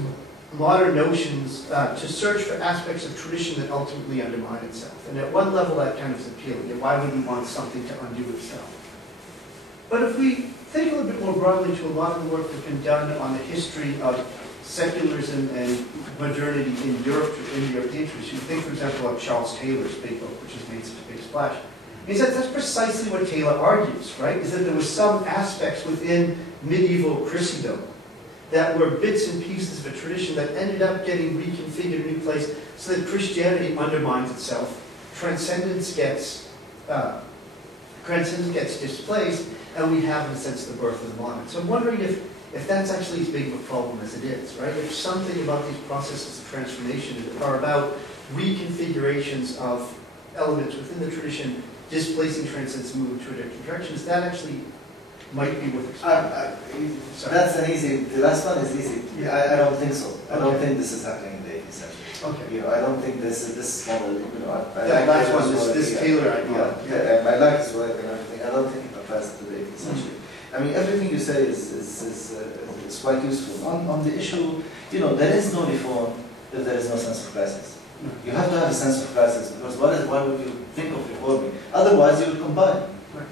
modern notions to search for aspects of tradition that ultimately undermine itself. And at one level that kind of is appealing. Why would we want something to undo itself? But if we think a little bit more broadly to a lot of the work that's been done on the history of secularism and modernity in Europe, in the European tradition, think, for example, of Charles Taylor's big book, which has made such a big splash. He says that's precisely what Taylor argues, right? Is that there were some aspects within medieval Christendom that were bits and pieces of a tradition that ended up getting reconfigured in a new place, so that Christianity undermines itself, transcendence gets displaced, and we have, in a sense, the birth of the modern. So I'm wondering if that's actually as big of a problem as it is, right? If something about these processes of transformation are about reconfigurations of elements within the tradition, displacing transcendence, moving to a different direction, is that actually might be worth exploring? That's an easy, the last one is easy. Yeah. I don't think so. I don't think this is happening in the 18th century. Okay. You know, I don't think this model, you know, I like last one, this Taylor idea. Yeah, I like this work and everything. I don't think it applies to the 18th century. I mean, everything you say is quite useful. On the issue, you know, there is no reform if there is no sense of crisis. You have to have a sense of crisis, because why would you think of reforming? Otherwise, you will combine.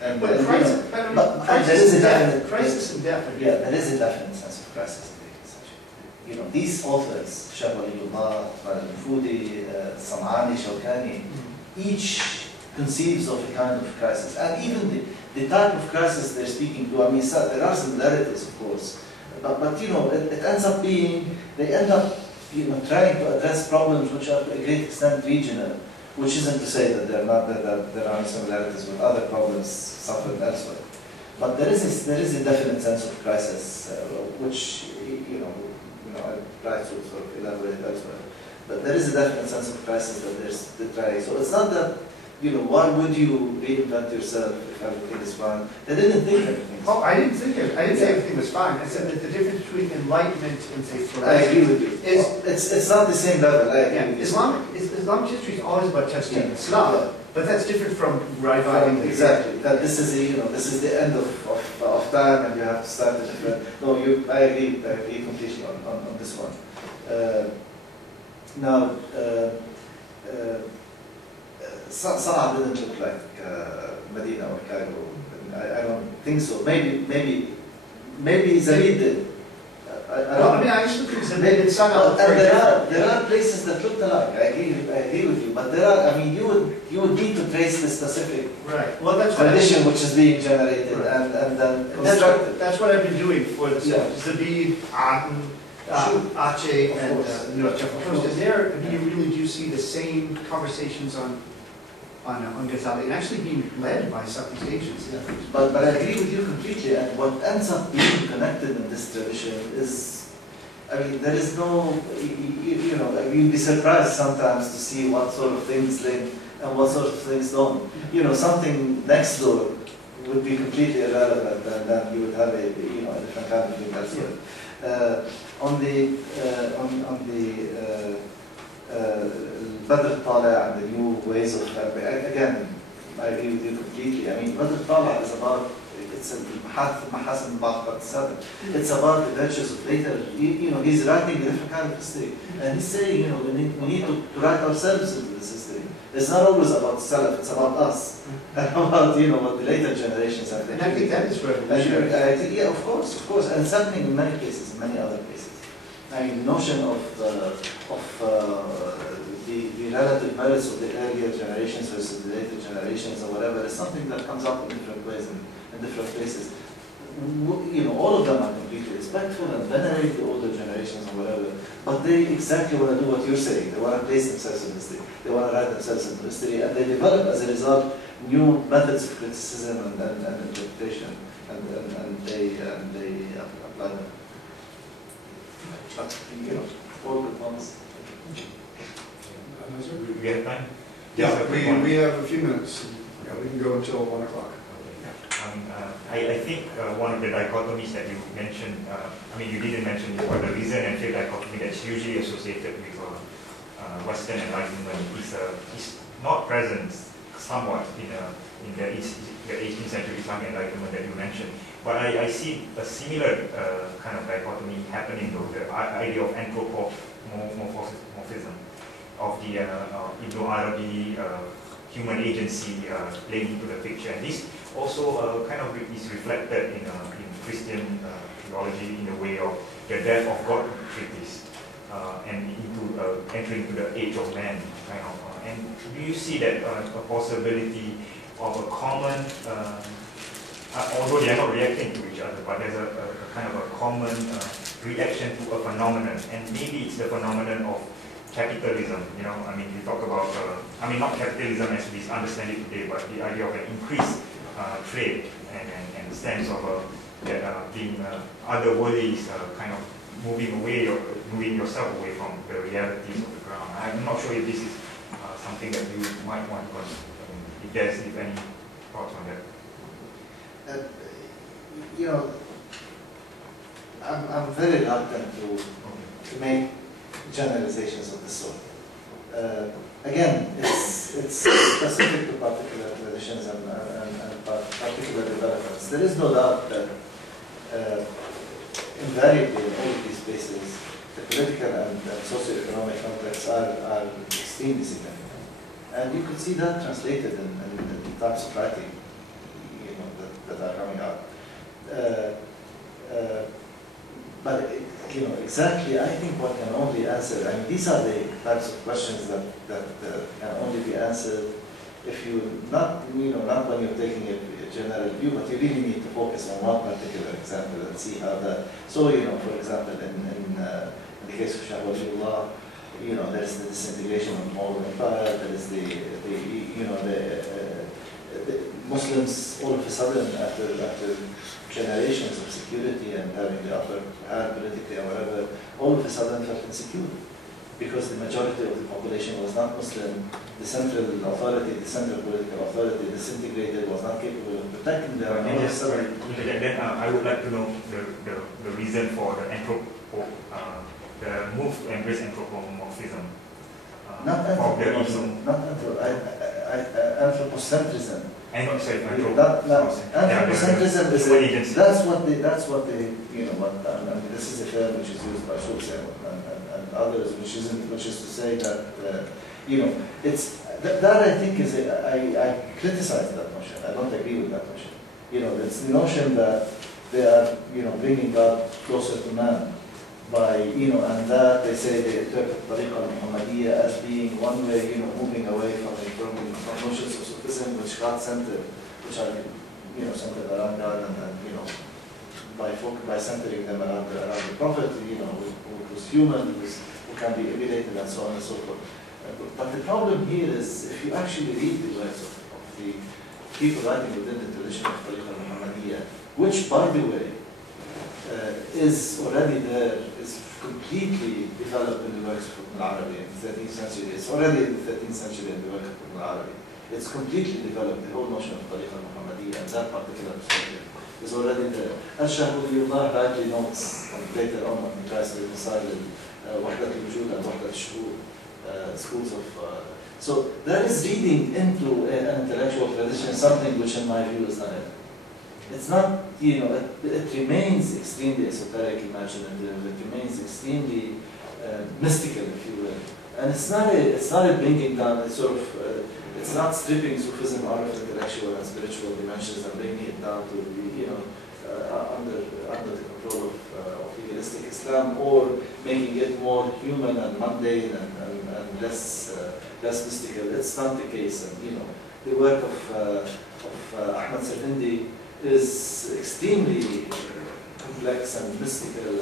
And, but crisis and death. Yeah, there is a definite sense of crisis in the 18th century. You know, these authors, Shabaliyullah, Al-Fudi, Sam'ani, Shawkani, each conceives of a kind of crisis. And even the type of crisis they're speaking to, I mean, there are similarities, of course, but you know, it ends up being, they end up, you know, trying to address problems which are to a great extent regional, which isn't to say that there are similarities with other problems suffered elsewhere. But there is a definite sense of crisis, which you know I try to sort of elaborate elsewhere. But there is a definite sense of crisis that there's the trying. So it's not that, you know, why would you reinvent yourself if everything is fine? They didn't think everything was fine. I didn't say everything was fine. I said that the difference between enlightenment and, say, I agree with you. It's not the same level. Islamic history is always about testing Islam, but that's different from reviving. Exactly. That this is the end of time and you have to start a different. No, I agree completely on this one. Now, Sana'a didn't look like Medina or Cairo. I don't think so. Maybe Zaid did. I actually think Zaid and Sana'a. There are places that look alike. I agree with you. But there are. I mean, you would need to trace the specific tradition which is being generated and then constructed. That's what I've been doing for the Zabid, Aceh, and Provost. Is there? Do you really do see the same conversations on Ghazali and actually being led by Southeast Asians? Yeah. But I agree with you completely. And what ends up being connected in this tradition is, I mean, there is no, you know, you'd be surprised sometimes to see what sort of things link and what sort of things don't. You know, something next door would be completely irrelevant, and then you would have a different kind of thing elsewhere. On the Badr Tala and the new ways of again, I agree with you completely. I mean, Badr Tala is about, it's a Mahasan Baqat Sadr. It's about the virtues of later. You know, he's writing a different kind of history, and he's saying, you know, we need to write ourselves into this history. It's not always about Salaf, it's about us, and about, you know, what the later generations have been. And I think that is revolutionary. Yeah, of course, and it's happening in many cases, in many other cases. I mean, the notion of the relative merits of the earlier generations versus the later generations or whatever is something that comes up in different ways in different places. You know, all of them are completely respectful and venerate the older generations or whatever, but they exactly want to do what you're saying. They want to place themselves in history. They want to write themselves into history, and they develop as a result new methods of criticism and interpretation, and they apply them. But, you know, all good ones. We have time? Yeah, we have a few minutes. Yeah, we can go until 1 o'clock. I think one of the dichotomies that you mentioned, I mean, you didn't mention it, but the reason and field dichotomy that's usually associated with Western Enlightenment is not present somewhat in the 18th century Islamic Enlightenment that you mentioned. But I see a similar kind of dichotomy happening though, the idea of anthropomorphism, of the Indo-Arabi human agency playing into the picture. And this also kind of is reflected in Christian theology in the way of the death of God treatise and into entering into the age of man kind of. And do you see that a possibility of a common, although they are not reacting to each other, but there's a kind of a common reaction to a phenomenon, and maybe it's the phenomenon of capitalism, you know, I mean, we talk about, I mean, not capitalism as we understand it today, but the idea of an increased trade and the sense of that being otherworldly is kind of moving away or moving yourself away from the realities of the ground. I'm not sure if this is something that you might want to, if any thoughts on that. You know, I'm very reluctant to make generalizations of this sort. Again, it's specific to particular traditions and particular developments. There is no doubt that invariably in all of these places, the political and socio-economic contexts are extremely significant. And you could see that translated in the types of writing, you know, that are coming out. But you know, exactly, I think one can only answer, I mean, these are the types of questions that can only be answered if you, not when you're taking a general view, but you really need to focus on one particular example and see how that, so, you know, for example, in the case of Shah Waliullah, you know, there's the disintegration of the Mongol Empire, there is the Muslims all of a sudden, after generations of security and having the upper hand politically or whatever, all of a sudden felt insecure because the majority of the population was not Muslim. The central authority, the central political authority disintegrated, was not capable of protecting them. Then I would like to know the reason for the move to embrace anthropomorphism. Not anthropomorphism, anthropocentrism. And sorry, anthropocentrism is human agency. that's what they you know what I mean, this is a term which is used by Schultz and others, which is to say that you know that I think is I criticize that notion. I don't agree with that notion. You know, it's the notion that they are bringing God closer to man by and that they say they interpret Tariqa al-Muhammadiyya as being one way moving away from notions of Sufism which God-centered, which are centered around God and by centering them around the Prophet, who's human, who can be emulated and so on and so forth. But the problem here is if you actually read the works of the people writing within the tradition of Tariqa al-Muhammadiyya, which by the way is already there, is completely developed in the works of Ibn Arabi in the 13th century. It's already in the 13th century in the work of Ibn Arabi. It's completely developed, the whole notion of Tariqa al-Muhammadiyya and that particular perspective is already there. Al-Shahuliyullah rightly notes later on when he tries to reconcile Wahdat al-Wujud and Wahdat al-Shuhud schools of... so there is reading into an intellectual tradition something which in my view is not it. It's not, it remains extremely esoteric, imaginative, it remains extremely mystical, if you will. And it's not a bringing down, it's not stripping Sufism out of intellectual and spiritual dimensions and bringing it down to, under the control of legalistic Islam, or making it more human and mundane and less mystical. It's not the case. And, the work of Ahmad Safindi is extremely complex and mystical,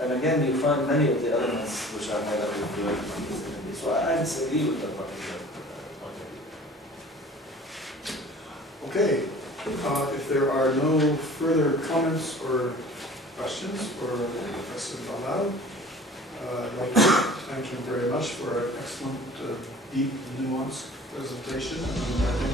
and again you find many of the elements which are highlighted in the work of Safindi. So I disagree with that particular point of view. Okay. If there are no further comments or questions for Professor Dallal, I'd like to thank him very much for an excellent, deep, nuanced presentation. And I think